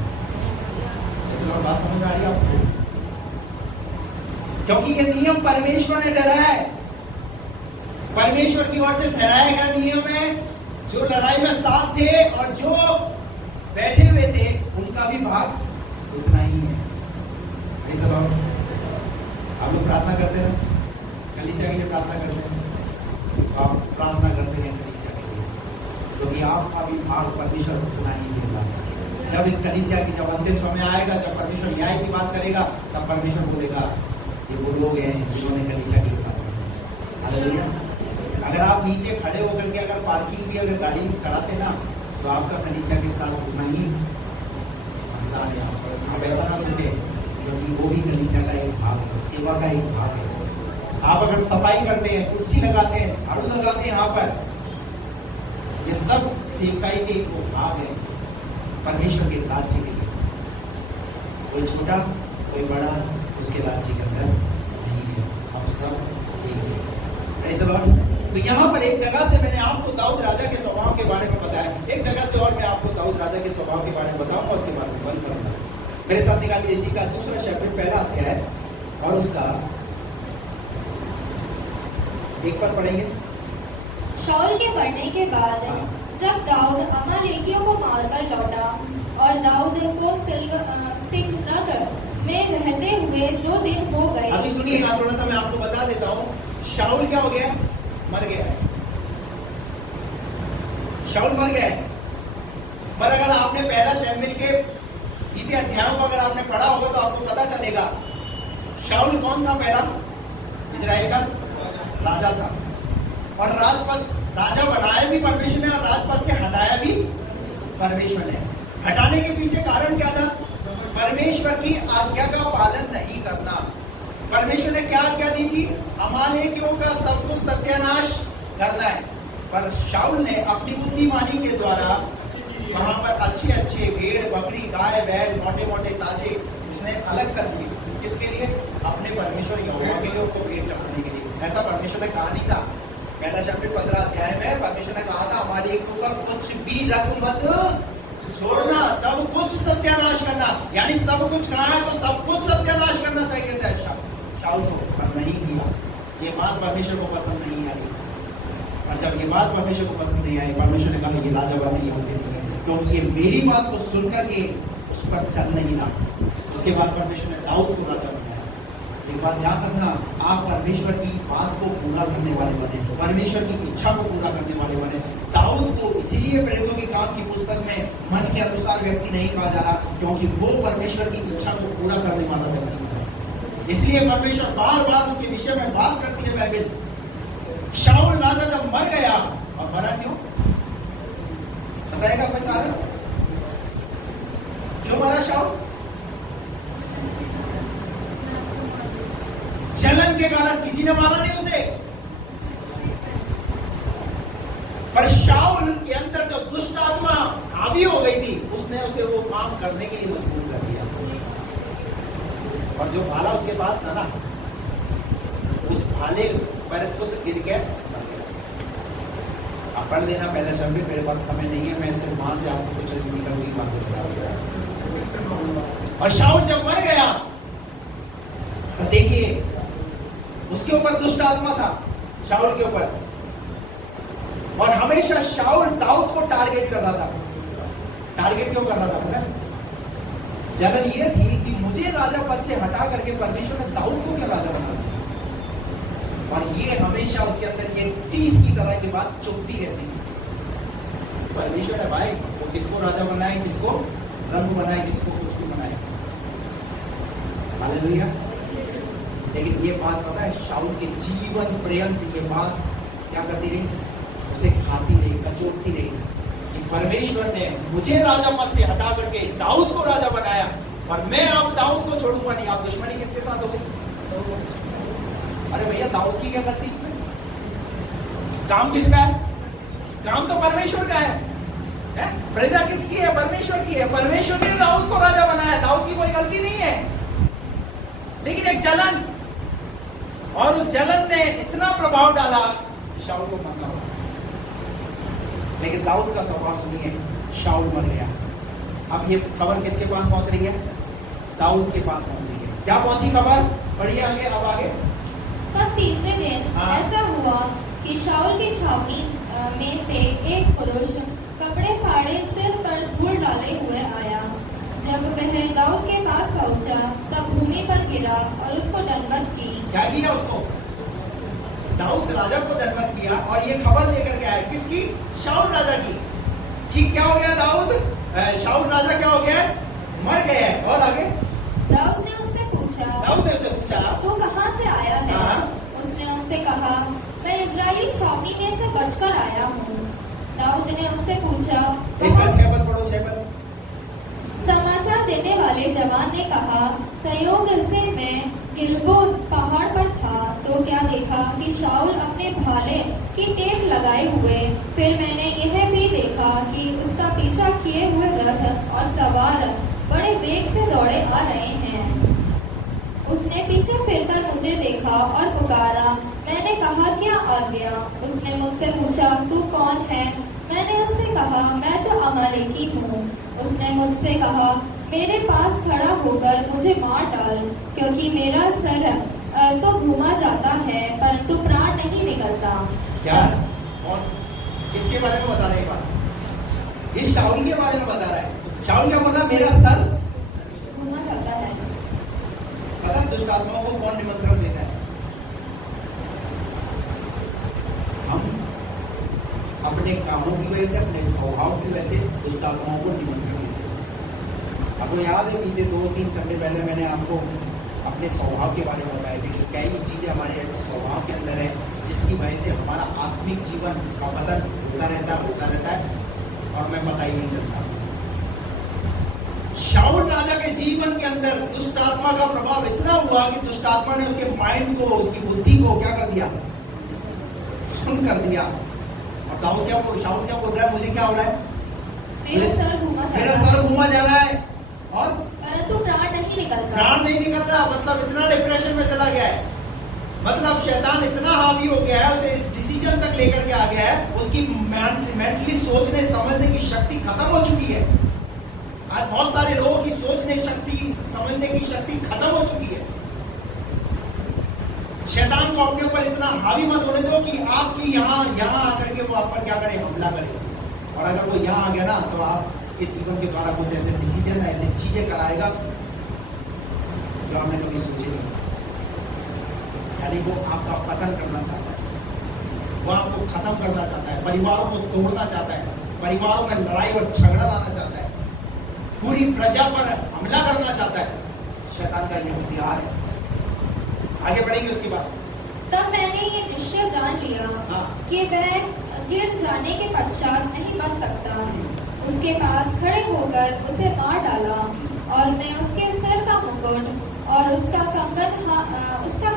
ऐसे लोग बात समझ में आ रही है आपको? क्योंकि ये नियम परमेश्वर ने ठहराया है, परमेश्वर की ओर से ठहराया गया नियम है। जो लड़ाई में साथ थे और जो बैठे हुए थे, उनका भी भाग उतना ही है। ऐसा लोग आप लोग प्रार्थना करते हैं, कलीसिया के लिए प्रार्थना करते हैं, आप प्रार्थना करते हैं कलीसिया के लिए, क्योंकि आपका भी भाग परमेश्वर उतना ही देगा। जब इस कलीसिया की जब अंतिम समय आएगा, जब परमेश्वर न्याय की बात करेगा, तब परमेश्वर बोलेगा ये वो लोग हैं जिन्होंने कलीसिया के लिए बात की। हालेलुया। अगर आप नीचे खड़े होकर के अगर पार्किंग भी अगर गाड़ी कराते ना, तो आपका कलीसिया के साथ उतना ही समझदार है। आप ऐसा ना सोचे, क्योंकि वो भी कलीसिया का एक भाग है, सेवा का एक भाग है। आप अगर सफाई करते हैं, कुर्सी लगाते हैं, झाड़ू लगाते हैं यहाँ पर, ये सब सेवकाई के एक भाग है परमेश्वर के राज्य के लिए। कोई छोटा कोई बड़ा उसके राज्य के अंदर नहीं है, हम सब एक हैं। Praise the Lord. तो यहाँ पर एक जगह से मैंने आपको दाऊद राजा के स्वभाव के बारे में बताया, एक जगह से और मैं आपको दाऊद राजा के स्वभाव के बारे में बताऊंगा, उसके बारे में बंद करूंगा। मेरे साथ निकालिए इसी का दूसरा चैप्टर, पहला अध्याय और उसका 1 पद पढ़ेंगे। शाऊल के मरने के बाद जब दाऊद अमालेकियों को मारकर लौटा, और दाऊद को सिकलग में रहते हुए 2 दिन हो गए। अभी सुनिए, थोड़ा सा मैं आपको बता देता हूँ। शाऊल क्या हो गया? मर गया। शाऊल मर गया। पर अगर आपने पहला शमूएल के बीते अध्यायों को अगर आपने पढ़ा होगा तो आपको पता चलेगा शाऊल कौन था। पहला इजराइल का राजा था, और राजपद राजा बनाया भी परमेश्वर ने, और राजपद से हटाया भी परमेश्वर ने। हटाने के पीछे कारण क्या था? परमेश्वर की आज्ञा का पालन नहीं करना। परमेश्वर ने क्या आज्ञा दी थी? अमालेकियों का सब कुछ सत्यानाश करना है। पर शाऊल ने अपनी बुद्धिमानी के द्वारा वहां पर अच्छे अच्छे भेड़ बकरी गाय बैल मोटे मोटे ताजे उसने अलग कर दिए। किसके लिए? अपने परमेश्वर यहोवा के लिए, उनको भेंट चढ़ाने के लिए। ऐसा परमेश्वर ने कहा नहीं था। पहला शब्द 15 अध्याय में परमेश्वर ने कहा था हमारे ऊपर कुछ भी रख मत छोड़ना, सब कुछ सत्यानाश करना। यानी सब कुछ कहा है तो सब कुछ सत्यानाश करना चाहिए था शाऊल को, पर नहीं किया। ये बात परमेश्वर को पसंद नहीं आई, और जब ये बात परमेश्वर को पसंद नहीं आई, परमेश्वर ने कहा ये राजा बन नहीं होते थे, क्योंकि ये मेरी बात को सुनकर के उस पर चल नहीं रहा। उसके बाद परमेश्वर ने दाऊद को राजा बनाया। एक बात ध्यान रखना, आप परमेश्वर की बात को पूरा करने वाले बने, परमेश्वर की इच्छा को पूरा करने वाले बने। दाऊद को इसीलिए प्रेरितों के काम की पुस्तक में मन के अनुसार व्यक्ति नहीं कहा जा रहा, क्योंकि वो परमेश्वर की इच्छा को पूरा करने वाला व्यक्ति है। इसलिए परमेश्वर बार बार उसके विषय में बात करती है बाइबल। शाऊल राजा जब मर गया, और मरा क्यों बताएगा कोई कारण? क्यों मरा शाऊल? जलन के कारण। किसी ने मारा नहीं उसे, पर शाऊल के अंदर जब दुष्ट आत्मा हावी हो गई थी, उसने उसे वो काम करने के लिए मजबूर कर दिया। और जो भाला उसके पास था ना, उस भाले पर खुद गिर के मर गया। आप पढ़ लेना पहला शब्द, मेरे पास समय नहीं है, मैं सिर्फ वहां से आपको कुछ निकल की बात बता रहा। और शाऊल जब मर गया तो देखिए उसके ऊपर दुष्ट आत्मा था, शाऊल के ऊपर, और हमेशा शाऊल दाऊद को टारगेट कर रहा था। टारगेट क्यों कर रहा था पता है? जलन ये थी कि मुझे राजा पद से हटा करके परमेश्वर ने दाऊद को क्यों राजा बना दिया। और ये हमेशा उसके अंदर ये 30 की तरह की बात चुभती रहती थी। परमेश्वर है भाई, वो किसको राजा बनाए, किसको रंग बनाए, किसको कुछ भी बनाए। हालेलुया। लेकिन ये बात पता है, शाऊल के जीवन पर्यंत ये बात क्या करती रही, उसे खाती रही, कचोटती रही कि परमेश्वर ने मुझे राजा पद से हटा करके दाऊद को राजा बनाया, और मैं अब दाऊद को छोड़ूंगा नहीं। आप दुश्मनी किसके साथ हो गई? अरे भैया, दाऊद की क्या गलती इसमें? काम किसका है? काम तो परमेश्वर का है। प्रजा किसकी है? परमेश्वर की है। परमेश्वर ने दाऊद को राजा बनाया, दाऊद की कोई गलती नहीं है। लेकिन एक जलन, और उस जलन ने इतना प्रभाव डाला कि शाऊल को मरना हुआ। लेकिन दाऊद का स्वभाव सुनिए, शाऊल मर गया। अब ये खबर किसके पास पहुंच रही है? दाऊद के पास पहुंच रही है। क्या पहुंची खबर? पढ़िए आगे, अब आगे। तब तीसरे दिन ऐसा हुआ कि शाऊल की छावनी में से एक पुरुष कपड़े फाड़े सिर पर धूल डाले हुए आया। जब वह दाऊद के पास पहुंचा, तब भूमि पर गिरा और उसको दंडवत की। क्या किया उसको? दाऊद राजा को दंडवत किया, और ये खबर लेकर के आया किसकी? शाऊल राजा की। कि क्या हो गया दाऊद? शाऊल राजा क्या हो गया? मर गया। और आगे दाऊद ने उससे पूछा, तू कहाँ से आया है? उसने उससे कहा, मैं इजरायली छावनी में से बचकर आया हूँ। दाऊद ने उससे पूछा, इसका 6 पद पढ़ो, 6 पद। समाचार देने वाले जवान ने कहा, संयोग से मैं गिलबोन पहाड़ पर था तो क्या देखा कि शाऊल अपने भाले की टेक लगाए हुए। फिर मैंने यह भी देखा कि उसका पीछा किए हुए रथ और सवार बड़े वेग से दौड़े आ रहे हैं। उसने पीछे फिरकर मुझे देखा और पुकारा। मैंने कहा, क्या आ गया? उसने मुझसे पूछा, तू कौन है? मैंने उससे कहा, मैं तो अमालेकी हूँ। उसने मुझसे कहा, मेरे पास खड़ा होकर मुझे मार डाल, क्योंकि मेरा सर तो घूमा जाता है परंतु प्राण नहीं निकलता। क्या? कौन? किसके बारे में बता रहा है? बात इस शाऊल के बारे में बता रहा है। शाऊल क्या बोल रहा है? मेरा सर घूमा जाता है। पता है दुष्ट आत्माओं को कौन निमंत्रण देता है? हम अपने कामों की वजह से, अपने स्वभाव की वजह से दुष्ट आत्माओं को निमंत्रण देते हैं। आपको याद है बीते 2-3 संडे पहले मैंने आपको अपने स्वभाव के बारे में बताया था कि कई चीजें हमारे ऐसे स्वभाव के अंदर है जिसकी वजह से हमारा आत्मिक जीवन का पतन होता रहता है और हमें पता ही नहीं चलता। शाऊल राजा के जीवन के अंदर दुष्ट आत्मा का प्रभाव इतना हुआ कि दुष्ट आत्मा ने उसके माइंड को, उसकी बुद्धि को क्या कर दिया? सुन कर दिया। और दाऊद क्या बोल, शाऊल क्या बोल रहा है? मुझे क्या हो रहा है? मेरा सर घूमा जा रहा है और परंतु प्राण नहीं निकलता। प्राण नहीं निकल रहा, मतलब इतना डिप्रेशन में चला गया है। मतलब शैतान इतना हावी हो गया है, उसे इस डिसीजन तक लेकर के आ गया है, उसकी मेंटली सोचने समझने की शक्ति खत्म हो चुकी है। आज बहुत सारे लोगों की सोचने शक्ति समझने की शक्ति खत्म हो चुकी है। शैतान को अपने ऊपर इतना हावी मत होने दो कि आपकी यहाँ आकर के वो आप पर क्या करे, हमला करे। और अगर वो यहाँ आ गया ना तो आप इसके जीवन के द्वारा कुछ ऐसे डिसीजन ऐसे चीजें कराएगा जो आपने कभी सोचे नहीं। यानी वो आपका पतन करना चाहता है, वो आपको खत्म करना चाहता है, परिवारों को तोड़ना चाहता है, परिवारों में लड़ाई और झगड़ा लाना चाहता है, पूरी प्रजा पर हमला करना चाहता है। शैतान का यह हथियार है। आगे बढ़ेंगे उसके बाद। तब मैंने ये निश्चय जान लिया कि वह गिर जाने के पश्चात नहीं बच सकता। उसके पास खड़े होकर उसे मार डाला और मैं उसके सिर का मुकुट और उसका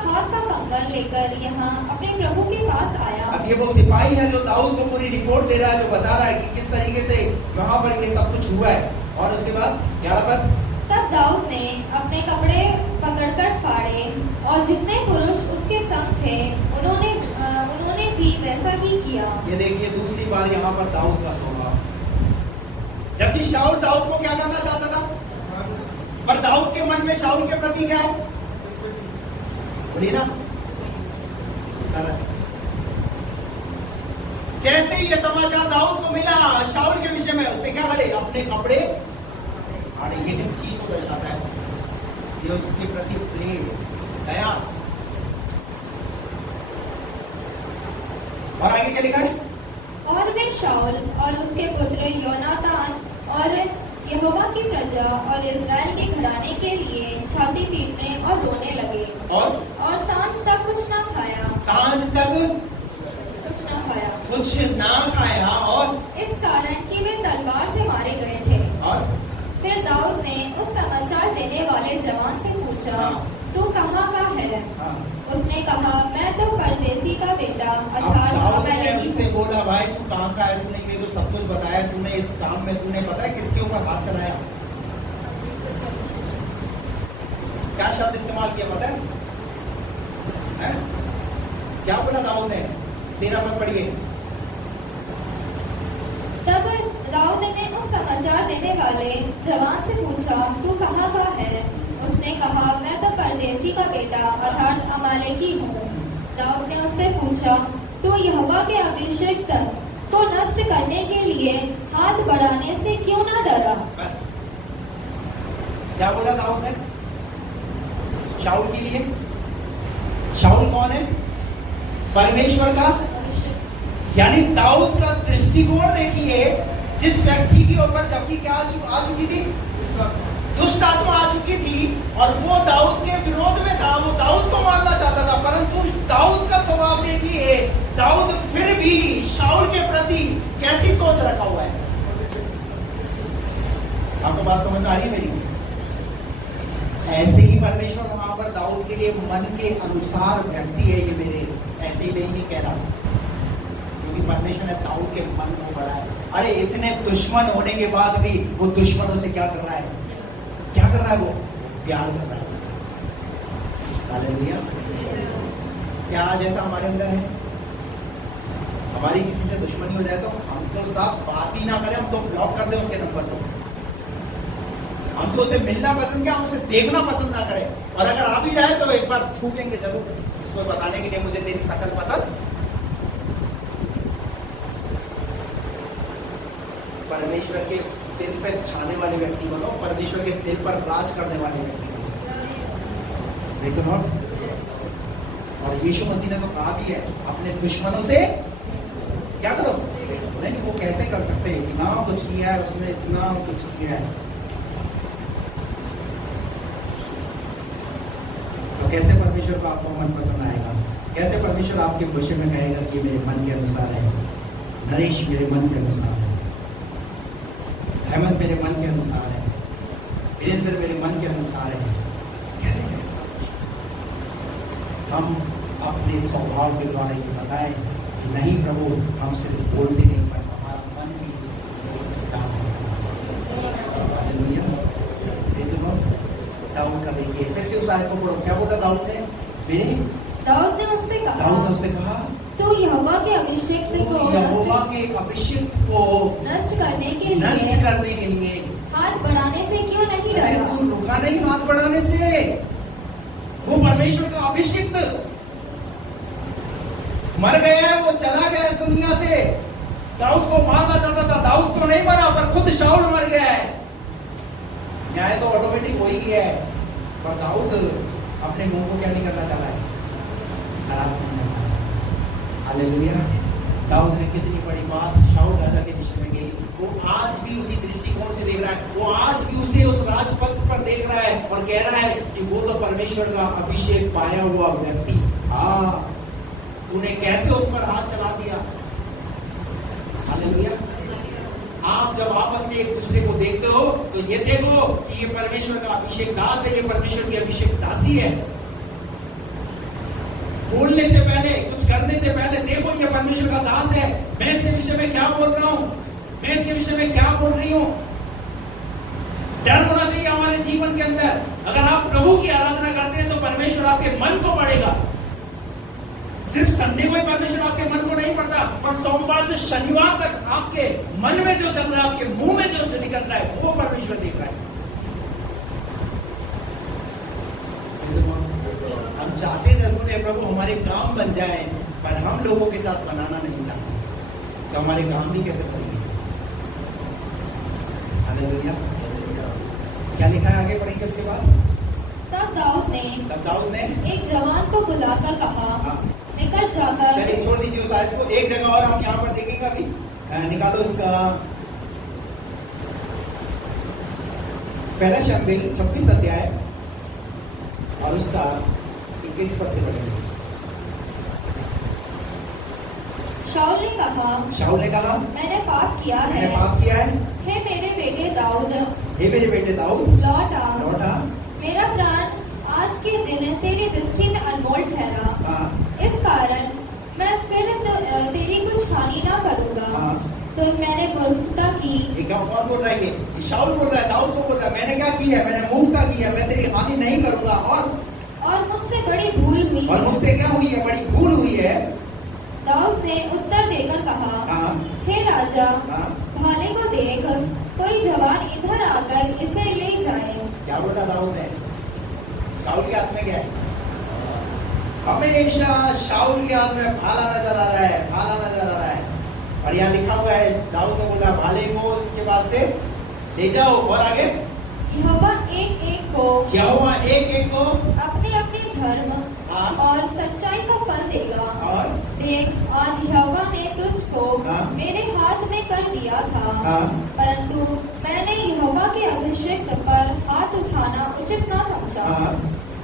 हाथ का कंगन लेकर यहाँ अपने प्रभु के पास आया। अब ये वो सिपाही है जो दाऊद को पूरी रिपोर्ट दे रहा है, जो बता रहा है कि किस तरीके से वहां पर ये सब कुछ हुआ है। और उसके बाद 11 पद, तब दाऊद ने अपने कपड़े पकड़कर फाड़े और जितने पुरुष उसके संग थे उन्होंने भी वैसा ही किया। ये देखिए दूसरी बार यहाँ पर दाऊद का स्वभाव। जबकि शाऊल दाऊद को क्या करना चाहता था, पर दाऊद के मन में शाऊल के प्रति क्या है, बोलिए ना, तरस। जैसे ही ये समाचार दाऊद को मिला शाऊल के विषय में, उसने क्या करे, अपने कपड़े फाड़े। ये किस चीज को दर्शाता है, ये उसके प्रति प्रेम, दया। और आगे क्या लिखा है, और वे शाऊल और उसके पुत्र योनातान और यहोवा की प्रजा और इस्राएल के घराने के लिए छाती पीटने और रोने लगे। और सांझ तक कुछ ना खाया, सांझ तक कुछ ना खाया, कुछ ना खाया। और इस कारण कि वे तलवार से मारे गए थे। और फिर दाऊद ने उस समाचार देने वाले जवान से पूछा, तू कहाँ का है? उसने कहा, मैं तो परदेसी का बेटा अर्थात अमालेकी से बोला, भाई तू कहाँ का है, तूने ये जो सब कुछ बताया, तूने इस काम में तूने पता है किसके ऊपर हाथ चलाया, क्या शब्द इस्तेमाल किया पता है? क्या बोला दाऊद ने? 13 पद पढ़िए। तब दाऊद ने उस समाचार देने वाले जवान से पूछा, तू कहाँ का है? उसने कहा, मैं तो परदेसी का बेटा अर्थात अमालेकी हूँ। दाऊद ने उससे पूछा, तू यहोवा के अभिषिक्त को नष्ट करने के लिए हाथ बढ़ाने से क्यों ना डरा? बस क्या बोला दाऊद ने शाऊल के लिए? शाऊल कौन है? परमेश्वर का, यानी दाऊद का दृष्टिकोण देखिए, जिस व्यक्ति के ऊपर जबकि क्या आ चुकी थी, दुष्ट आत्मा आ चुकी थी और वो दाऊद के विरोध में था, वो दाऊद को मारना चाहता था। परंतु दाऊद का स्वभाव देखिए, दाऊद फिर भी शाऊल के प्रति कैसी सोच रखा हुआ है। आपको बात समझ में आ रही है मेरी? ऐसे ही परमेश्वर वहां पर दाऊद के लिए मन के अनुसार व्यक्ति है। ये मेरे ऐसे ही नहीं कह रहा, क्योंकि परमेश्वर ने दाऊद के मन को बढ़ाया। अरे इतने दुश्मन होने के बाद भी वो दुश्मनों से क्या कर रहा है? क्या कर रहा है? वो प्यार कर रहा है। हालेलुया। क्या आज ऐसा हमारे अंदर है? हमारी किसी से दुश्मनी हो जाए तो हम तो साफ बात ही ना करें, हम तो ब्लॉक कर दें उसके नंबर को। हम तो उसे मिलना पसंद क्या, हम उसे देखना पसंद ना करें। और अगर आ भी जाए तो एक बार थूकेंगे जरूर, उसको बताने के लिए मुझे तेरी शकल पसंद। परमेश्वर के दिल पे छाने वाले व्यक्ति बनो, परमेश्वर के दिल पर राज करने वाले व्यक्ति बनो। और यीशु मसीह ने तो कहा भी है, अपने दुश्मनों से क्या करो? नहीं, वो कैसे कर सकते हैं? इतना कुछ किया है उसने, इतना कुछ किया है, तो कैसे परमेश्वर को आपको मन पसंद आएगा? कैसे परमेश्वर आपके विषय में कहेगा कि मेरे मन के अनुसार है, नरेश मेरे मन के अनुसार है, हेमंत मेरे मन के अनुसार है, वीरेंद्र मेरे मन के अनुसार है? कैसे कहेगा? हम अपने स्वभाव के द्वारा ये बताएं कि नहीं प्रभु, हम सिर्फ बोलते नहीं पर हमारा मन भी हालेलुया। दाऊद का देखिए, फिर से उस आयत को पढ़ो, क्या बोला दाऊद ने? दाऊद ने उससे कहा, दाऊद ने उससे कहा, तू यहोवा के अभिषेक को यहोवा के अभिषिक्त को नष्ट करने के नष्ट लिए करने के लिए हाथ बढ़ाने से क्यों नहीं अरे डरा? तू रुका नहीं हाथ बढ़ाने से। वो परमेश्वर का अभिषिक्त मर गया है, वो चला गया इस दुनिया से। दाऊद को मारना चाहता था, दाऊद तो नहीं मरा पर खुद शाऊल मर गया है। न्याय तो ऑटोमेटिक हो ही गया है, पर दाऊद अपने मुंह को क्या नहीं करना चाह रहा है, खराब नहीं करना चाह रहा। हालेलुया। दाऊद ने कितनी बड़ी बात शाऊल राजा के विषय में कही। वो आज भी उसी दृष्टिकोण से देख रहा है, वो आज भी उसे उस राजपथ पर देख रहा है और कह रहा है कि वो तो परमेश्वर का अभिषेक पाया हुआ व्यक्ति। हाँ, तूने कैसे उस पर हाथ चला दिया। हालेलुया। आप जब आपस में एक दूसरे को देखते हो तो ये देखो कि ये परमेश्वर का अभिषेक दास है, ये परमेश्वर की अभिषेक दासी है। बोलने से पहले, कुछ करने से पहले देखो ये परमेश्वर का दास है। मैं इसके विषय में क्या बोल रहा हूं, मैं इसके विषय में क्या बोल रही हूं। डर होना चाहिए हमारे जीवन के अंदर। अगर आप प्रभु की आराधना करते हैं तो परमेश्वर आपके मन को पड़ेगा। सिर्फ संडे को ही परमेश्वर आपके मन को नहीं पड़ता, पर सोमवार से शनिवार तक आपके मन में जो चल रहा है, आपके मुंह में जो निकल रहा है, वो परमेश्वर देख रहा है। हम चाहते जरूर है प्रभु हमारे काम बन जाए, पर हम लोगों के साथ बनाना नहीं चाहते, तो हमारे काम भी कैसे बनेंगे। हालेलुया। क्या लिखा है, आगे पढ़ेंगे उसके बाद। तब दाऊद ने एक जवान को बुलाकर कहा, हाँ। निकट जाकर। चलिए छोड़ दीजिए उस आयत को। एक जगह और हम यहाँ पर देखेंगे अभी। निकालो इसका पहला शमूएल 26 अध्याय और उसका 21 पद से पढ़ेंगे। शाऊल ने कहा मैंने पाप किया है। हे मेरे बेटे दाऊद लौट आ। आ। मेरा प्राण आज के दिन तेरी दृष्टि में अनमोल ठहरा। हाँ। इस कारण मैं फिर तेरी कुछ हानि ना करूंगा। हाँ। सुन, मैंने मूर्खता की। ये कौन बोल रहा है? ये शाऊल बोल रहा है, दाऊद को बोल रहा है। मैंने क्या किया? मैंने मूर्खता की है, मैं तेरी हानि नहीं करूंगा। और मुझसे बड़ी भूल हुई। और मुझसे क्या हुई है? बड़ी भूल हुई है। दाऊद ने उत्तर देकर कहा, हाँ। हे राजा, हाँ। भाले को देख, कोई जवान इधर आकर इसे ले जाए। क्या बोला दाऊद ने? शाऊल के हाथ में क्या है? हमेशा शाऊल के हाथ में भाला नजर आ रहा है, भाला नजर आ रहा है। और यहाँ लिखा हुआ है, दाऊद ने बोला भाले को उसके पास से ले जाओ। और आगे, यहोवा एक एक को अपने अपने धर्म हाँ। और सच्चाई का फल देगा। और देख, आज यहोवा ने तुझको हाँ। मेरे हाथ में कर दिया था। हाँ। परंतु मैंने यहोवा के अभिषेक पर हाथ उठाना उचित न समझा। हाँ।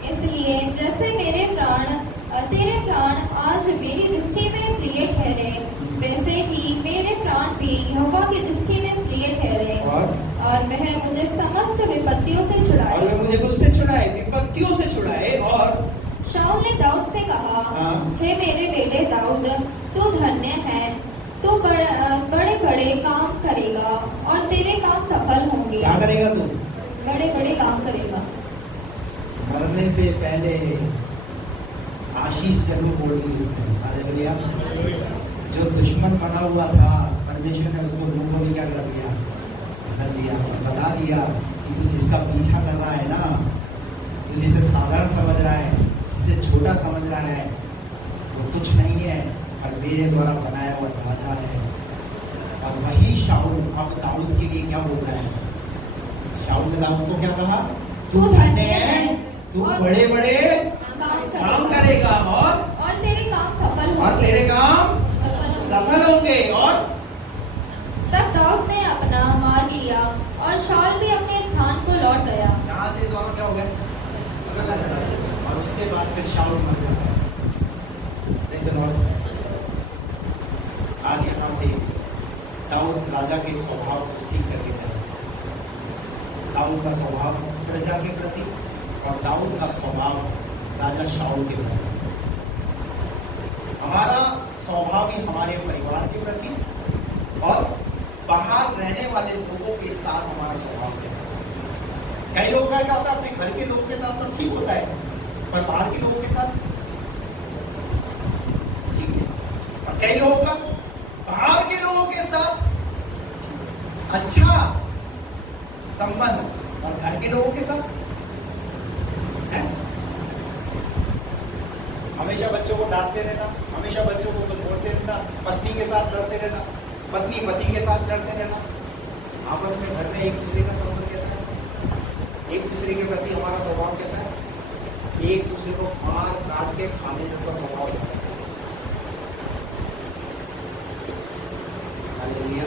इसलिए जैसे तेरे प्राण आज मेरी दृष्टि में प्रिय ठहरे, वैसे ही मेरे प्राण भी यहोवा की दृष्टि में प्रिय ठहरे। और वह मुझे समस्त विपत्तियों से छुड़ाए। और वह मुझे मुझसे छुड़ाए, विपत्तियों से छुड़ाए। और शाऊल ने दाऊद से कहा, हाँ। हे मेरे बेटे दाऊद, तू धन्य है। तू बड़े बड़े काम करेगा और तेरे काम सफल होंगे। क्या करेगा तू? बड़े बड़े काम करेगा। मरने से पहले आशीष जरूर बोल दी उसने। हालेलुया। जो दुश्मन बना हुआ था, परमेश्वर ने उसको मुंह को भी क्या कर दिया? बदल दिया और बता दिया कि तू जिसका पीछा कर रहा है ना, तू जिसे साधारण समझ रहा है, जिसे छोटा समझ रहा है, वो तुच्छ नहीं है और मेरे द्वारा बनाया हुआ राजा है। और वही शाऊल अब दाऊद के लिए क्या बोल रहा है? शाऊल ने दाऊद को क्या कहा? तू धन्य है, तू बड़े बड़े काम करेगा और तेरे काम सफल होंगे। और तेरे काम सफल होंगे। और तब दाऊद ने अपना मार्ग लिया और शाऊल भी अपने स्थान को लौट गया। यहाँ से दोनों क्या हो गए? और उसके बाद फिर शाऊल मर जाता है। आज यहाँ से दाऊद राजा के स्वभाव को सीख करके जाए। दाऊद का स्वभाव प्रजा के प्रति और दाऊद का स्वभाव राजा शाऊल के प्रति। हमारा स्वभाव ही हमारे परिवार के प्रति और बाहर रहने वाले लोगों के साथ हमारा स्वभाव कैसा है। कई लोगों का क्या होता है, अपने घर के लोगों के साथ तो ठीक होता है, पर बाहर के लोगों के साथ ठीक है। कई लोगों का बाहर के लोगों के साथ अच्छा संबंध और घर के लोगों के साथ है? हमेशा बच्चों को डांटते रहना, हमेशा बच्चों को कुछ बोलते रहना, पत्नी के साथ लड़ते रहना, पत्नी पति के साथ लड़ते रहना। आपस में घर में एक दूसरे का संबंध कैसा है? एक दूसरे के प्रति हमारा स्वभाव कैसा है? एक दूसरे को मार काट के खाने जैसा स्वभाव है। हालेलुया।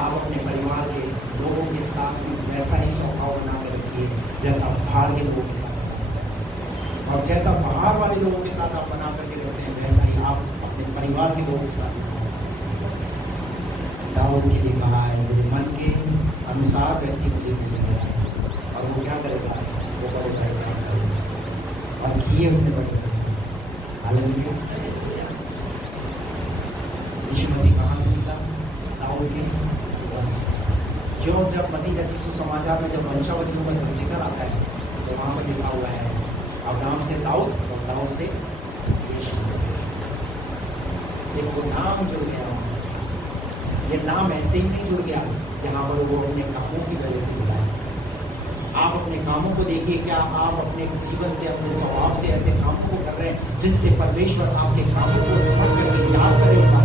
आप अपने परिवार के लोगों के साथ भी वैसा ही स्वभाव बना के रखिए जैसा बाहर के लोगों के साथ बना, और जैसा बाहर वाले लोगों के साथ आप बना करके रखते हैं वैसा ही आप अपने परिवार के लोगों के साथ बनाओ। दाऊद के लिए कहा है, मेरे मन के अनुसार व्यक्ति मुझे मिल गया है, और वो क्या करेगा? वो बड़े बड़े काम करेगा, और किए उसने बड़े बड़े। हालेलुया। यीशु मसीह कहाँ से निकला? दाऊद के वंश। क्यों? जब मती रची सुसमाचार में जब वंशावलियों का जिक्र आता है तो वहाँ पर लिखा हुआ है अब्राहम से दाऊद और दाऊद से यीशु मसीह। देखो नाम जुड़ गया, ये नाम ऐसे ही नहीं जुड़ गया, यहाँ पर वो अपने कामों की वजह से मिला है। आप अपने कामों को देखिए, क्या आप अपने जीवन से, अपने स्वभाव से ऐसे कामों को कर रहे हैं जिससे परमेश्वर आपके कामों को स्मरण करके याद करेगा